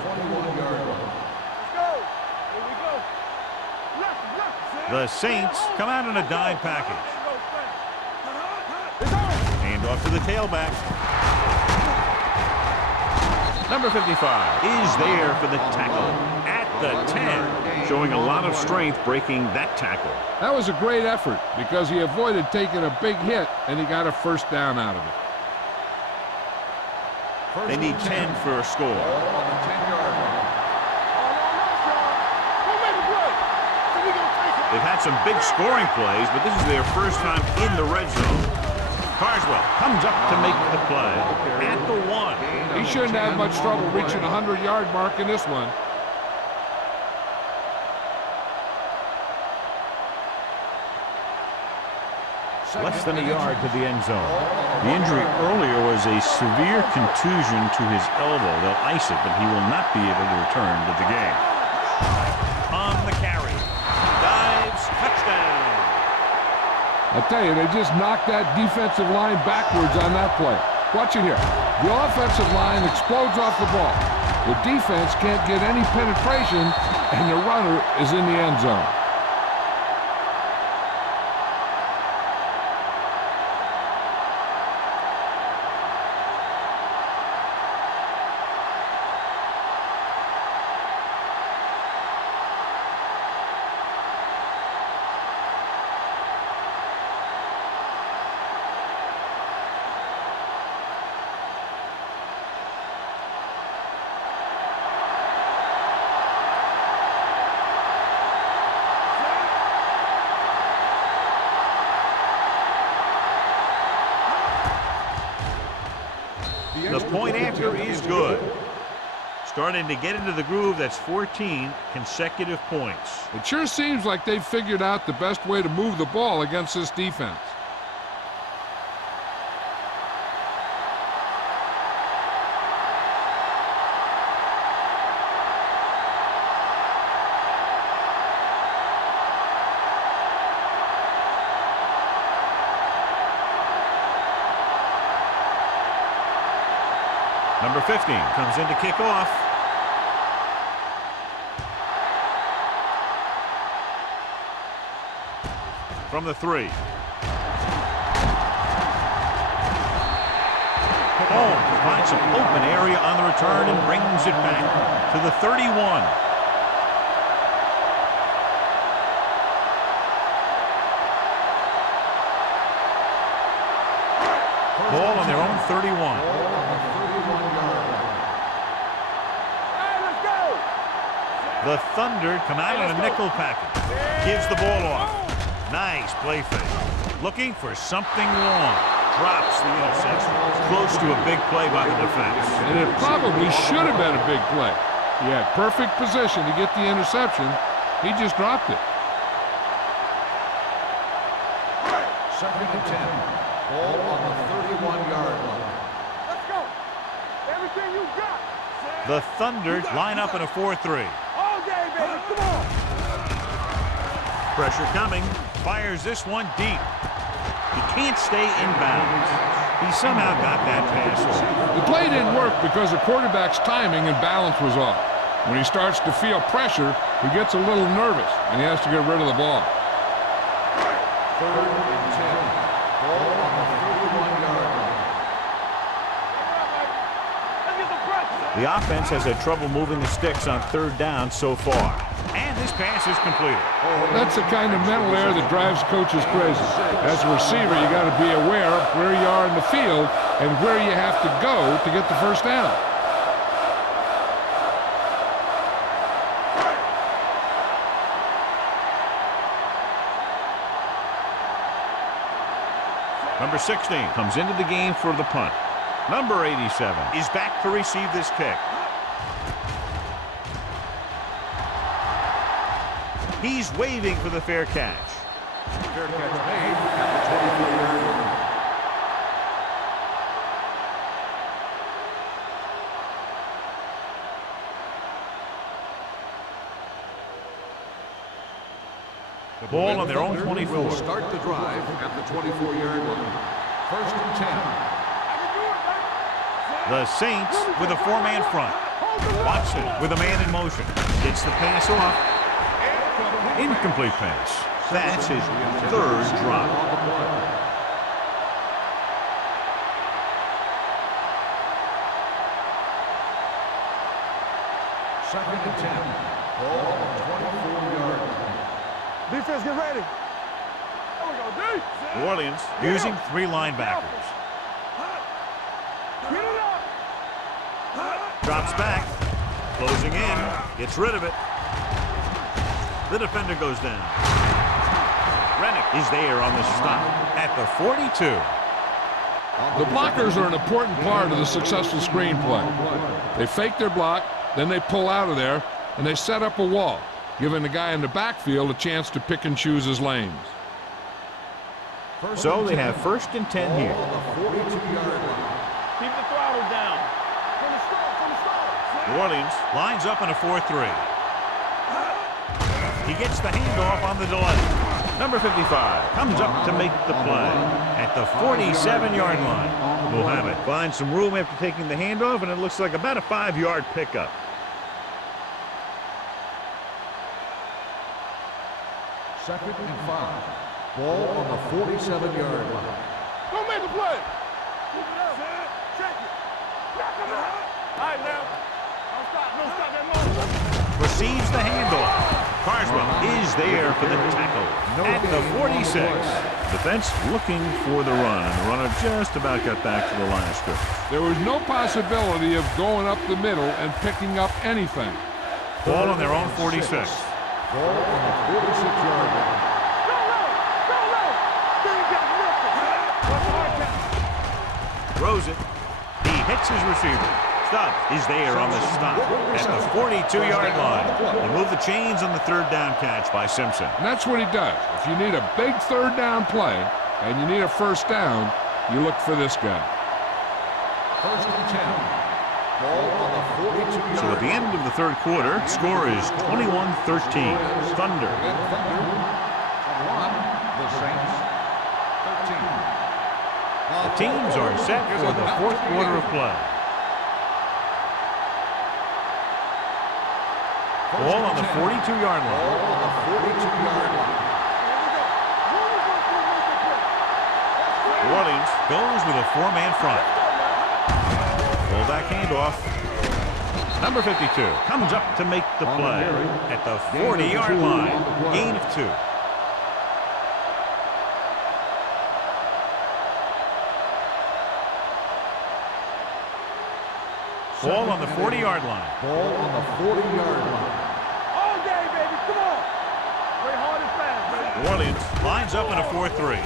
go. Here we go. Left. The Saints come out in a dime package. Hand off to the tailback. Number 55 is there for the tackle at the 10, showing a lot of strength breaking that tackle. That was a great effort because he avoided taking a big hit, and he got a first down out of it. They need 10 for a score. On the 10-yard line. They've had some big scoring plays, but this is their first time in the red zone. Carswell comes up to make the play at the 1. He shouldn't have much trouble reaching the 100-yard mark in this one. Less than a yard to the end zone. The injury earlier was a severe contusion to his elbow. They'll ice it, but he will not be able to return to the game. On the carry. Dives. Touchdown. I'll tell you, they just knocked that defensive line backwards on that play. Watch it here. The offensive line explodes off the ball. The defense can't get any penetration, and the runner is in the end zone. The point after is good. Starting to get into the groove. That's 14 consecutive points. It sure seems like they've figured out the best way to move the ball against this defense. Number 15 comes in to kick off. From the 3. Finds some open area on the return and brings it back to the 31. Ball on their own 31. The Thunder come out in a nickel package. Gives the ball off. Nice play fake. Looking for something long. Drops the interception. Close to a big play by the defense. And it probably should have been a big play. He had perfect position to get the interception. He just dropped it. Second and 10. Ball on the 31-yard line. Let's go. Everything you got. The Thunder line up in a 4-3. All day, baby. Come on. Pressure coming. Fires this one deep. He can't stay in bounds. He somehow got that pass off. The play didn't work because the quarterback's timing and balance was off. When he starts to feel pressure, he gets a little nervous, and he has to get rid of the ball. Third and 10. Ball on the 31-yard line. The offense has had trouble moving the sticks on third down so far. And this pass is completed. That's the kind of mental error that drives coaches crazy. As a receiver, you got to be aware of where you are in the field and where you have to go to get the first down. Number 16 comes into the game for the punt. Number 87 is back to receive this kick. He's waving for the fair catch. Fair catch made at the 24-yard line. The ball on their own 24. Will start the drive at the 24-yard line. First and 10. The Saints with a four-man front. Watson with a man in motion. Gets the pass off. Incomplete pass. That's his third drop. Second and 10. Ball on the 24-yard line. Defense, get ready. There we go, D. New Orleans using 3 linebackers. Get it up. Drops back. Closing in. Gets rid of it. The defender goes down. Rennick is there on the stop at the 42. The blockers are an important part of the successful screenplay. They fake their block, then they pull out of there, and they set up a wall, giving the guy in the backfield a chance to pick and choose his lanes. So they have 1st and 10 here. On the 42-yard line. Keep the throttle down. From the start, from the start. New Orleans lines up in a 4-3. He gets the handoff on the delay. Number 55 comes up to make the play at the 47-yard line. We'll have it. Find some room after taking the handoff, and it looks like about a 5-yard pickup. Second and 5. Ball on the 47-yard line. Don't make the play. Keep it up. Check it. Knock him out. All right, now. Don't stop. Don't stop that motion. Receives the handoff. Carswell is there for the tackle at the 46. Defense looking for the run, and the runner just about got back to the line of scrimmage. There was no possibility of going up the middle and picking up anything. Ball on their own 46. Ball on the 46-yard line. Go low. Go low. Then get lifted. What's the hard catch? Throws it. He hits his receiver. Stubbs is there on the stop at the 42-yard line. They move the chains on the 3rd down catch by Simpson. And that's what he does. If you need a big 3rd down play and you need a 1st down, you look for this guy. 1st and 10. Ball on the 42-yard line. So at the end of the 3rd quarter, score is 21-13. Thunder. The Saints, 13. The teams are set for the 4th quarter of play. Ball on the 42-yard line. Ball on the 42-yard line. New Orleans goes with a 4-man front. Fullback handoff. Number 52 comes up to make the play at the 40-yard line. Gain of 2. Ball on the 40-yard line. Ball on the 40-yard line. All day, baby. Come on. Play hard and fast, baby. New Orleans lines up in a 4-3.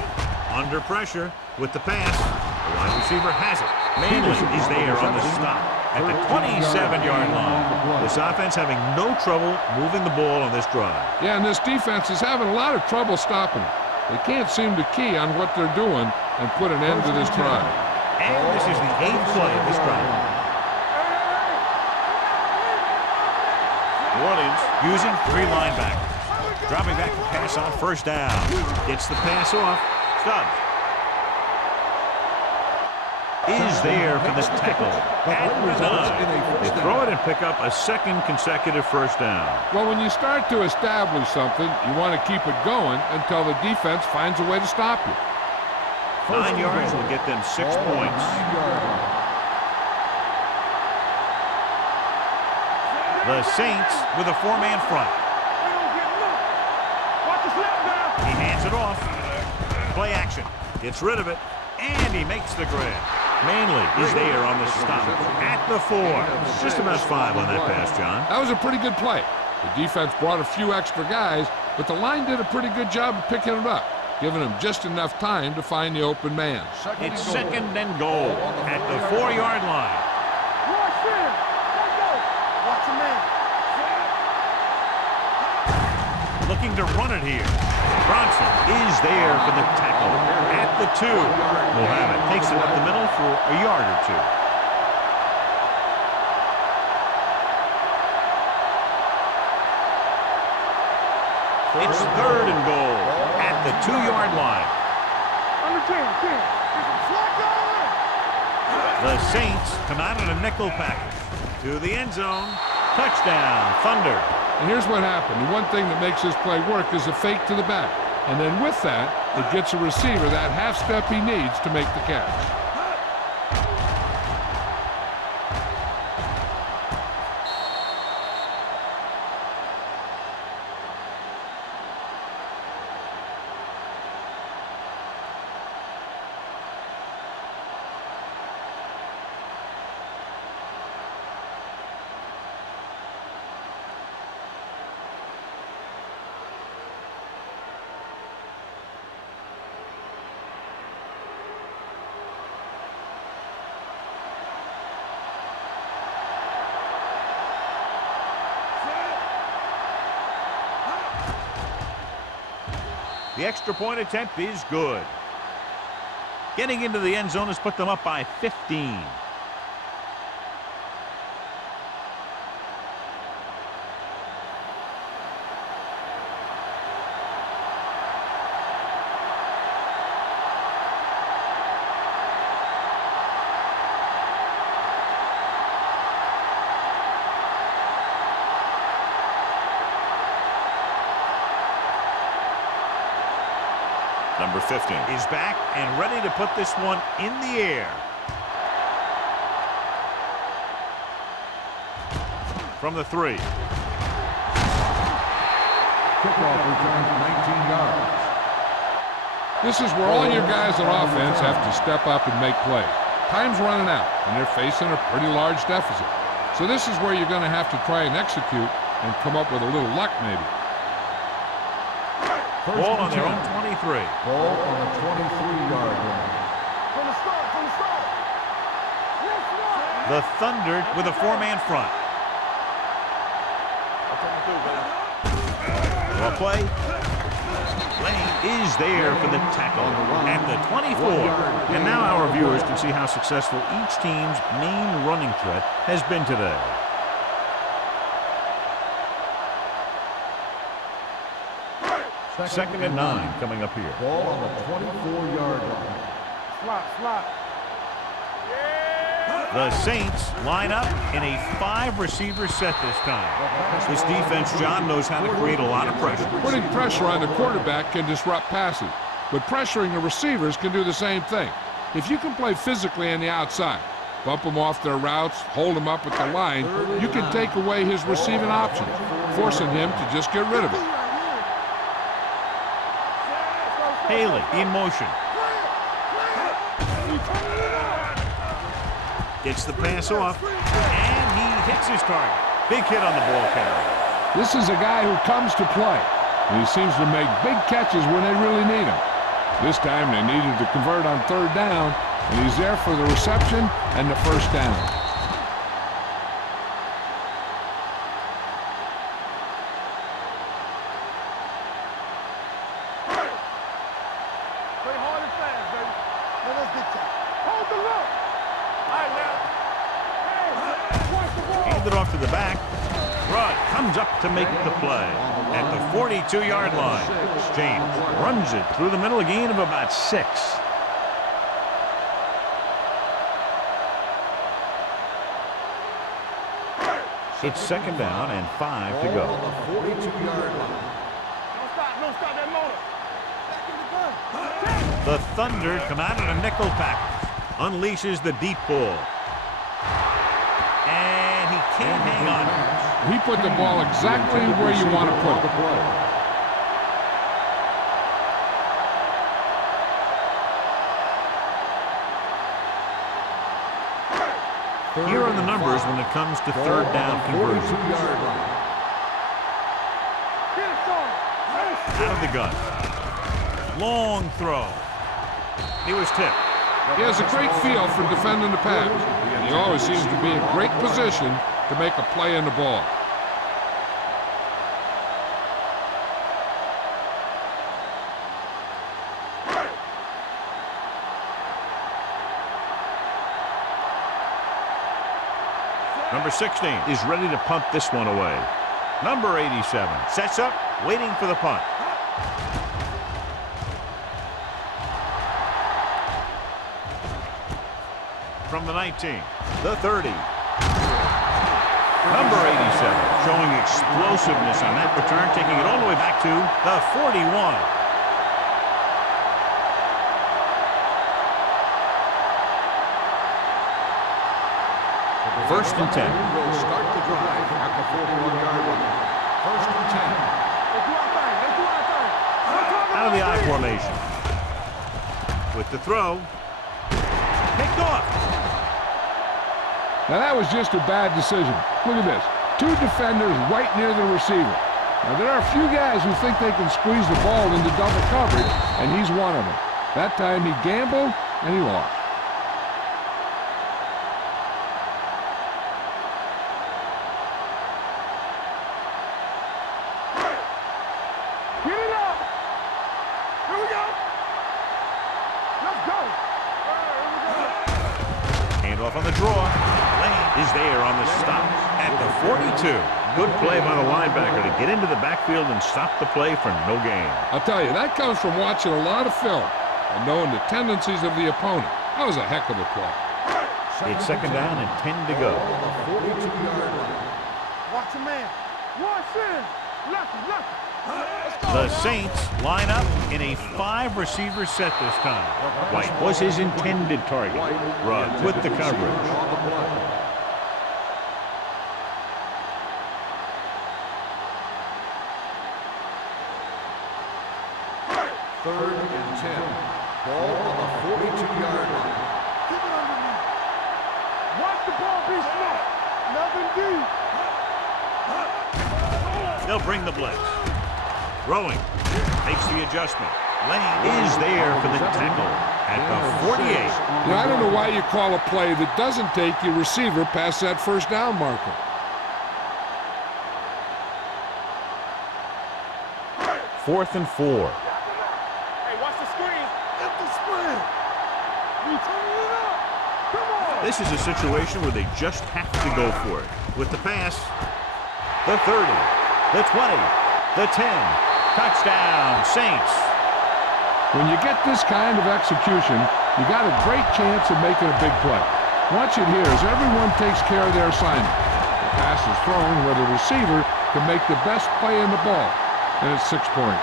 Under pressure with the pass. The wide receiver has it. Manley is there on the stop at the 27-yard line. This offense having no trouble moving the ball on this drive. Yeah, and this defense is having a lot of trouble stopping it. They can't seem to key on what they're doing and put an end to this drive. And this is the 8th play of this drive. New Orleans using 3 linebackers. Dropping back to pass on 1st down. Gets the pass off. Stubbs is there for this tackle at the 9. They throw it and pick up a 2nd consecutive 1st down. Well, when you start to establish something, you want to keep it going until the defense finds a way to stop you. 9 yards will get them 6 points. 9-yard line. The Saints with a 4-man front. We don't get loose. Watch the snap down. He hands it off. Play action. Gets rid of it. And he makes the grab. Manley is there on the stop at the 4. Just about 5 on that pass, John. That was a pretty good play. The defense brought a few extra guys, but the line did a pretty good job of picking it up, giving them just enough time to find the open man. It's 2nd and goal at the 4-yard line. Rush in. Let's go. Watch your man. Looking to run it here. Bronson is there for the tackle at the 2. We'll have it. Takes it up the middle for a yard or 2. It's 3rd and goal at the 2-yard line. Under 10. The Saints come out in a nickel package to the end zone. Touchdown, Thunder. And here's what happened. The one thing that makes this play work is a fake to the back. And then with that, it gets a receiver that half step he needs to make the catch. The extra point attempt is good. Getting into the end zone has put them up by 15. Number 15 is back and ready to put this one in the air. From the 3. Kickoff return 19 yards. This is where all your guys on offense have to step up and make plays. Time's running out, and they're facing a pretty large deficit. So this is where you're going to have to try and execute and come up with a little luck maybe. Ball on their own 23. Ball on the 23-yard line. From the start, from the start. Yes, Lord. The Thunder with a 4-man front. Well play. Lane is there for the tackle at the 24. And now our viewers can see how successful each team's main running threat has been today. Second and 9 coming up here. Ball on the 24-yard line. Slot. The Saints line up in a 5-receiver set this time. This defense, John, knows how to create a lot of pressure. Putting pressure on the quarterback can disrupt passing, but pressuring the receivers can do the same thing. If you can play physically on the outside, bump them off their routes, hold them up at the line, you can take away his receiving options, forcing him to just get rid of it. Haley in motion. Gets the pass off, and he hits his target. Big hit on the ball carrier. This is a guy who comes to play, and he seems to make big catches when they really need him. This time they needed to convert on 3rd down, and he's there for the reception and the 1st down. Off to the back. Rudd comes up to make the play at the 42-yard line. James runs it through the middle, a gain of about 6. It's 2nd down and 5 to go. On the 42-yard line. Don't stop that motor. Back in the gun. The Thunder come out in a nickel package. Unleashes the deep ball. Can't hang on. He put the ball exactly where you want to put it. Here are the numbers when it comes to 3rd down conversions. Out of the gun. Long throw. He was tipped. He has a great feel for defending the pass, and he always seems to be in great position to make a play in the ball. Number 16 is ready to punt this one away. Number 87 sets up, waiting for the punt. From the 19, the 30. Number 87 showing explosiveness on that return, taking it all the way back to the 41. First and 10. Will start the drive at the 41-yard line. 1st and 10. Out of the I formation. With the throw. Picked off. Now that was just a bad decision. Look at this. 2 defenders right near the receiver. Now there are a few guys who think they can squeeze the ball into double coverage, and he's one of them. That time he gambled, and he lost. Handoff on the draw. Lane is there on the stop at the 42. Good play by the linebacker to get into the backfield and stop the play for no gain. I'll tell you, that comes from watching a lot of film and knowing the tendencies of the opponent. That was a heck of a play. It's second down and 10 to go. Watch a man. Watch him. Left. The Saints line up in a 5-receiver set this time. White was his intended target. Ruggs with the coverage. Third and 10. Ball on the 42-yard line. Keep it underneath. Watch the ball be smart. Nothing deep. They'll bring the blitz. Throwing. Makes the adjustment. Lane is there for the tackle at the 48. Now, I don't know why you call a play that doesn't take your receiver past that first down marker. Fourth and 4. Hey, watch the screen. Empty screen. You turning it up. Come on. This is a situation where they just have to go for it. With the pass, the 30, the 20, the 10. Touchdown, Saints. When you get this kind of execution, you got a great chance of making a big play. Watch it here as everyone takes care of their assignment. The pass is thrown where the receiver can make the best play in the ball, and it's 6 points.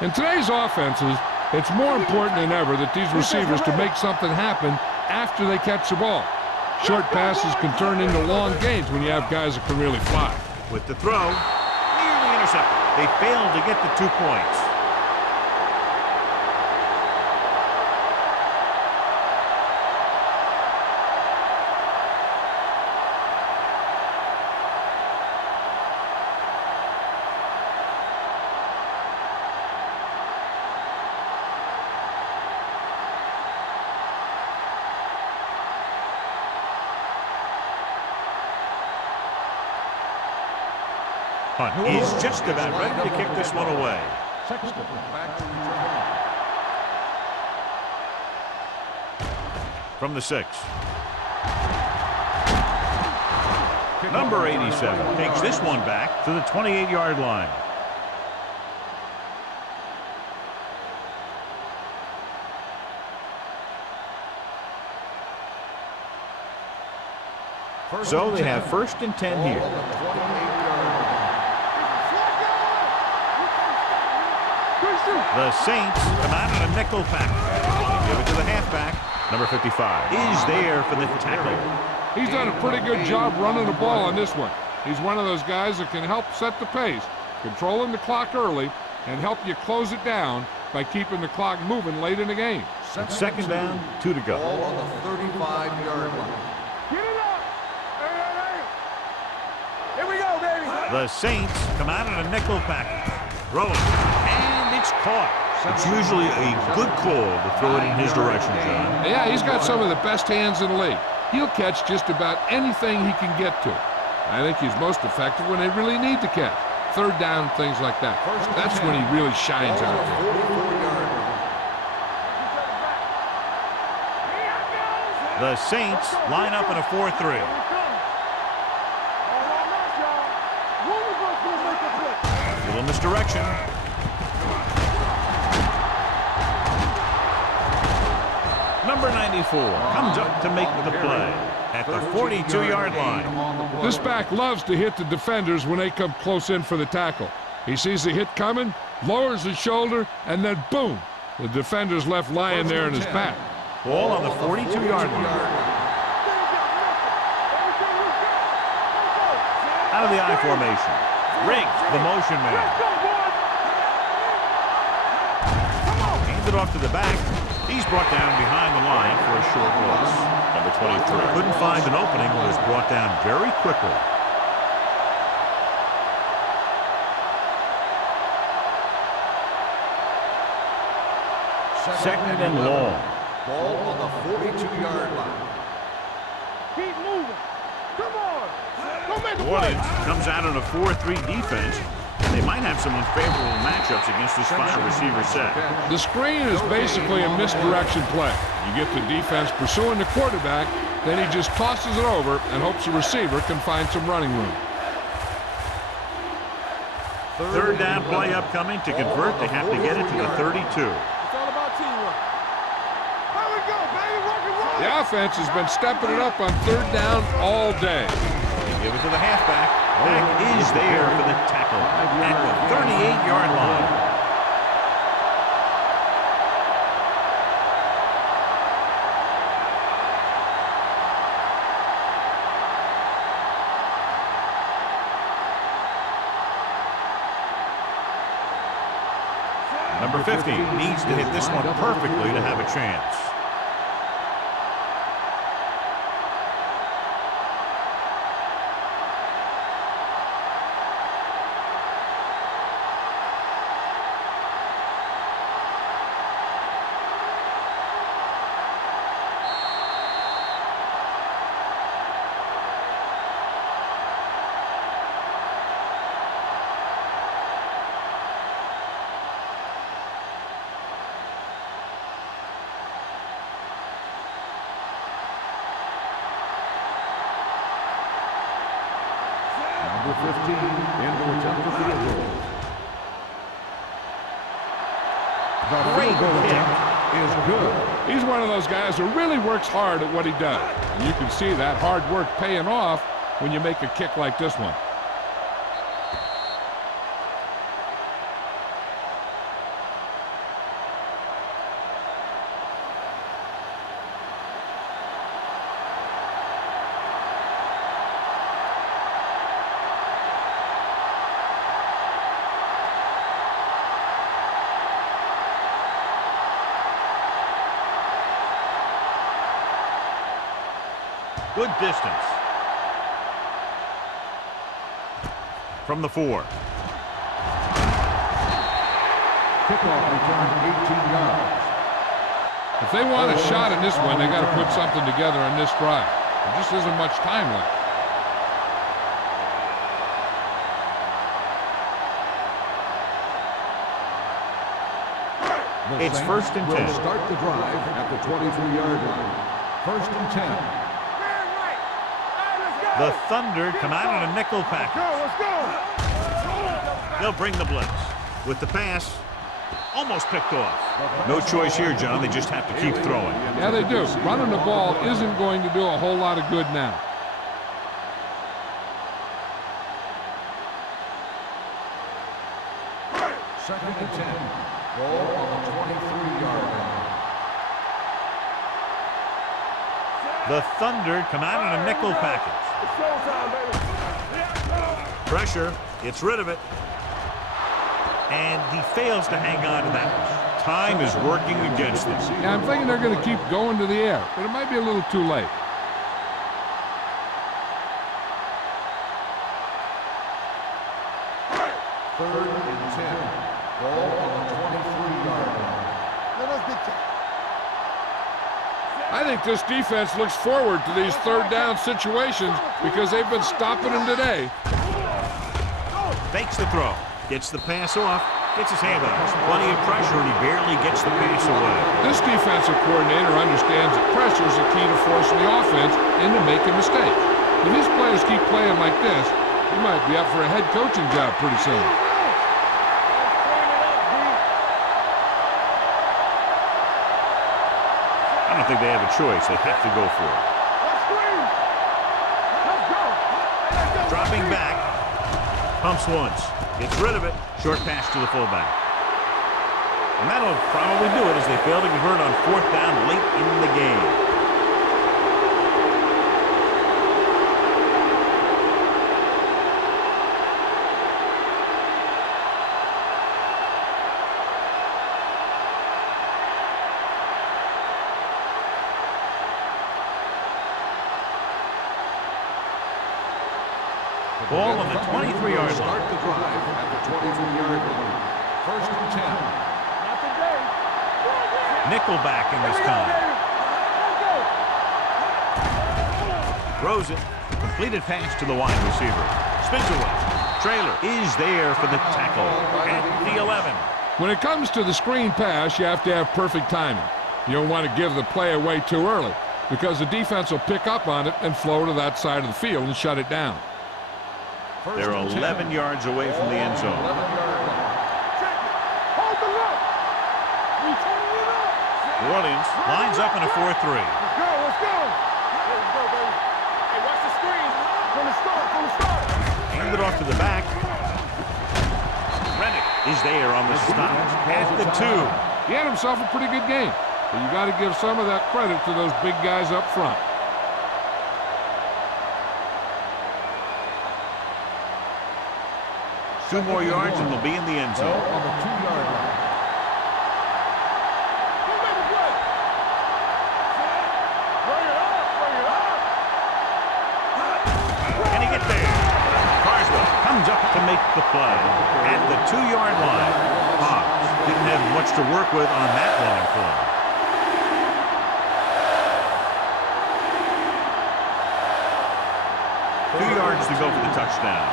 In today's offenses, it's more important than ever that these receivers to make something happen after they catch the ball. Short passes can turn into long gains when you have guys that can really fly. With the throw, nearly intercepted. They failed to get the 2 points. Hunt is just about ready to kick this one away. From the 6. Number 87 takes this one back to the 28-yard line. So they have first and 10 here. The Saints come out in a nickel package. Give it to the halfback. Number 55 is there for the tackle. He's done a pretty good job running the ball on this one. He's one of those guys that can help set the pace, controlling the clock early, and help you close it down by keeping the clock moving late in the game. It's second down, 2 to go. Ball on the 35-yard line. Get it up. Hey. Here we go, baby. The Saints come out in a nickel package. Throwing. And it's caught. It's usually a good call to throw it in his direction, John. Yeah, he's got some of the best hands in the league. He'll catch just about anything he can get to. I think he's most effective when they really need to catch. Third down, things like that. That's when he really shines out there. The Saints line up in a 4-3. Little misdirection. Number 94 comes up to make the play at the 42-yard line. This back loves to hit the defenders when they come close in for the tackle. He sees the hit coming, lowers his shoulder, and then boom, the defender's left lying there in his back. Ball on the 42-yard line. Out of the I formation. Riggs, the motion man. Hands it off to the back. He's brought down behind the line for a short loss. Number 23. Couldn't find an opening and was brought down very quickly. Second and long. Ball on the 42-yard line. Keep moving. Come on. Go make a New play. Orleans comes out on a 4-3 defense. They might have some unfavorable matchups against this 5-receiver set. The screen is basically a misdirection play. You get the defense pursuing the quarterback, then he just tosses it over and hopes the receiver can find some running room. Third down play upcoming. To convert, they have to get it to the 32. It's all about teamwork. There we go, baby. Rock and roll. The offense has been stepping it up on third down all day. They give it to the halfback. Back is there for the tackle at the 38-yard line. Number 50 needs to hit this one perfectly to have a chance. Number 15 in to attempt the field goal. The field goal attempt is good. He's one of those guys who really works hard at what he does. And you can see that hard work paying off when you make a kick like this one. Good distance. From the 4. Kickoff return 18 yards. If they want a shot in this one, they got to put something together on this drive. There just isn't much time left. It's first and 10. Will start the drive at the 23-yard line. First and 10. The Thunder come out in a nickel package. Let's go. They'll bring the blitz. With the pass, almost picked off. No choice here, John. They just have to keep throwing. Yeah, they do. Running the ball isn't going to do a whole lot of good now. Second and 10. Ball on the 23-yard line. The Thunder come out in a nickel package. Pressure, gets rid of it. And he fails to hang on to that. Time is working against them. Yeah, I'm thinking they're going to keep going to the air, but it might be a little too late. Third and 10. Ball on the 23-yard line. I think this defense looks forward to these third down situations because they've been stopping them today. Fakes the throw. Gets the pass off. Gets his hand up. Plenty of pressure, and he barely gets the pass away. This defensive coordinator understands that pressure is the key to forcing the offense into making mistakes. If his players keep playing like this, he might be up for a head coaching job pretty soon. I don't think they have a choice. They have to go for it. Dropping back. Pumps once. Gets rid of it. Short pass to the fullback. And that'll probably do it as they fail to convert on fourth down late in the game. Ball on the 23-yard line. Start the drive at the 23-yard line. First and 10. Not today. nickelback in this time. Throws it. Completed pass to the wide receiver. Spins away. Trailer is there for the tackle at the 11. When it comes to the screen pass, you have to have perfect timing. You don't want to give the play away too early because the defense will pick up on it and flow to that side of the field and shut it down. They're 11 yards away from the end zone. New Orleans lines up in a 4-3. Let's go, let's go. Let's go, baby. Hey, watch the screen. From the start, from the start. Hand it off to the back. Rennick is there on the stop at the 2. He had himself a pretty good game, but you got to give some of that credit to those big guys up front. Two more yards and they'll be in the end zone. On the 2-yard line. Bring it up, bring it up. Can he get there? Carswell comes up to make the play at the 2-yard line. Hobbs didn't have much to work with on that long play. Two yards to go for the touchdown.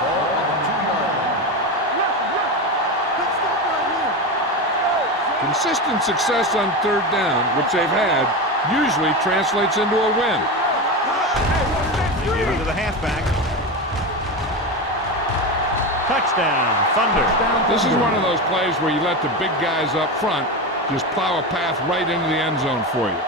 Consistent success on third down, which they've had, usually translates into a win. They give it to the halfback. Touchdown, Thunder. This is one of those plays where you let the big guys up front just plow a path right into the end zone for you.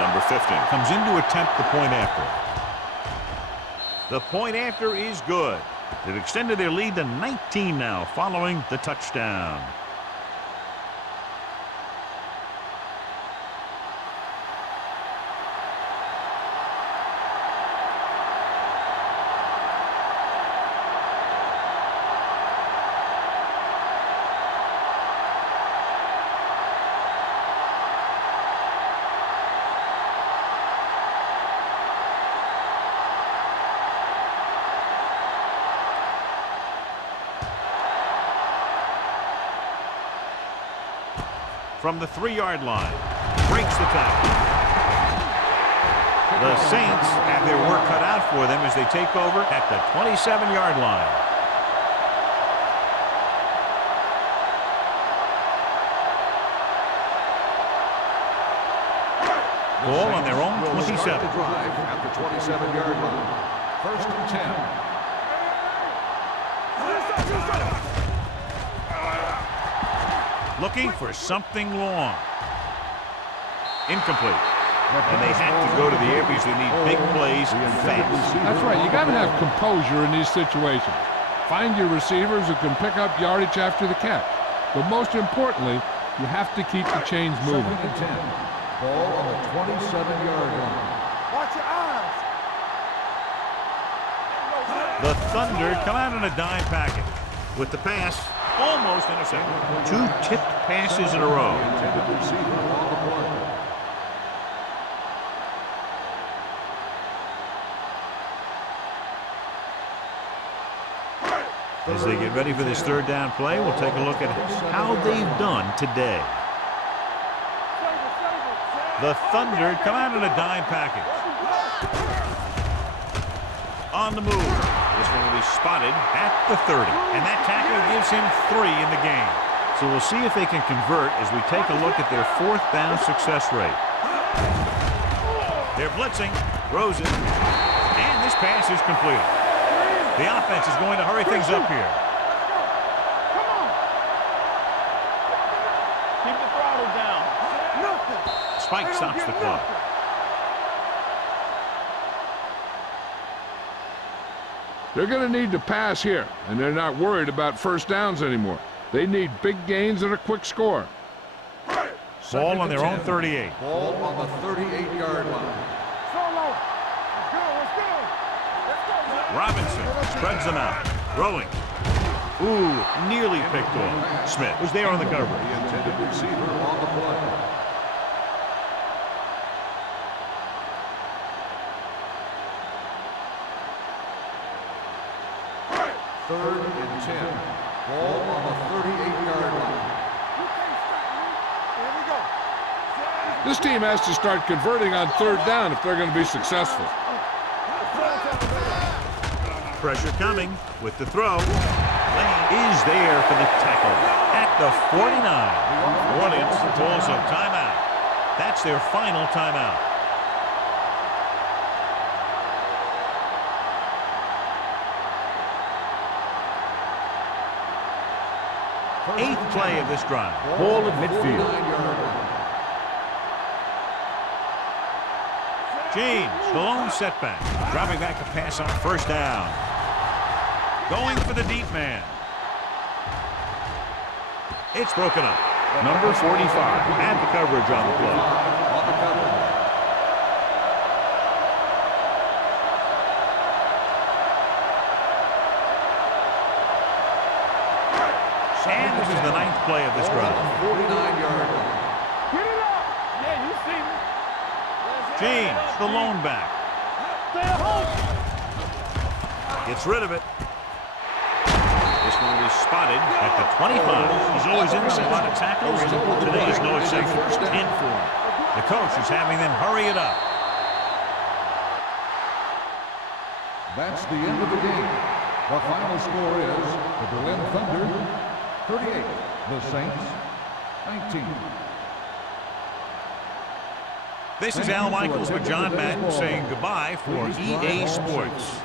Number 15. Comes in to attempt the point after. The point after is good. They've extended their lead to 19 now following the touchdown. From the 3-yard line, breaks the tackle. The Saints have their work cut out for them as they take over at the 27-yard line. Ball on their own 27. Drive at the 27-yard line. First and 10. Looking for something long. Incomplete. And they have to go to the air because they need big plays fast. That's right. You got to have composure in these situations. Find your receivers who can pick up yardage after the catch. But most importantly, you have to keep the chains moving. Second and 10. Ball on the 27-yard line. Watch your eyes. The Thunder come out in a dime package with the pass almost intercepted. Two tipped passes in a row. Intended receiver on the play. As they get ready for this third down play, we'll take a look at how they've done today. The Thunder come out in a dime package. On the move. This one will be spotted at the 30. And that tackle gives him 3 in the game. So we'll see if they can convert as we take a look at their fourth down success rate. They're blitzing. Throws it. And this pass is completed. The offense is going to hurry things up here. Keep the throttle down. Nothing. Spike stops the clock. They're going to need to pass here, and they're not worried about first downs anymore. They need big gains and a quick score. Ball on their own 38. Ball on the 38-yard line. Solo. Let's go. Robinson spreads them out. Throwing. Ooh, nearly picked off. Smith was there on the coverage. The intended receiver on the play. Third and 10. Ball on the 38-yard line. Here we go. This team has to start converting on third down if they're going to be successful. Pressure coming with the throw. Lane is there for the tackle at the 49. New Orleans calls a timeout. That's their final timeout. Eighth play of this drive. Ball at midfield. James, the lone setback. Dropping back to pass on first down. Going for the deep man. It's broken up. Number 45 had the coverage on the play. On the coverage. And this is the ninth play of this drive. 49-yard line. Get it up. Yeah, you see me. James, the lone back. Stay at home. Gets rid of it. This one is spotted at the 25. He's always in a lot of tackles, and today is no exception. 10 for him. The coach is having them hurry it up. That's the end of the game. The final score is the Berlin Thunder 38, the Saints 19. This is Al Michaels with John Madden saying goodbye for EA Sports.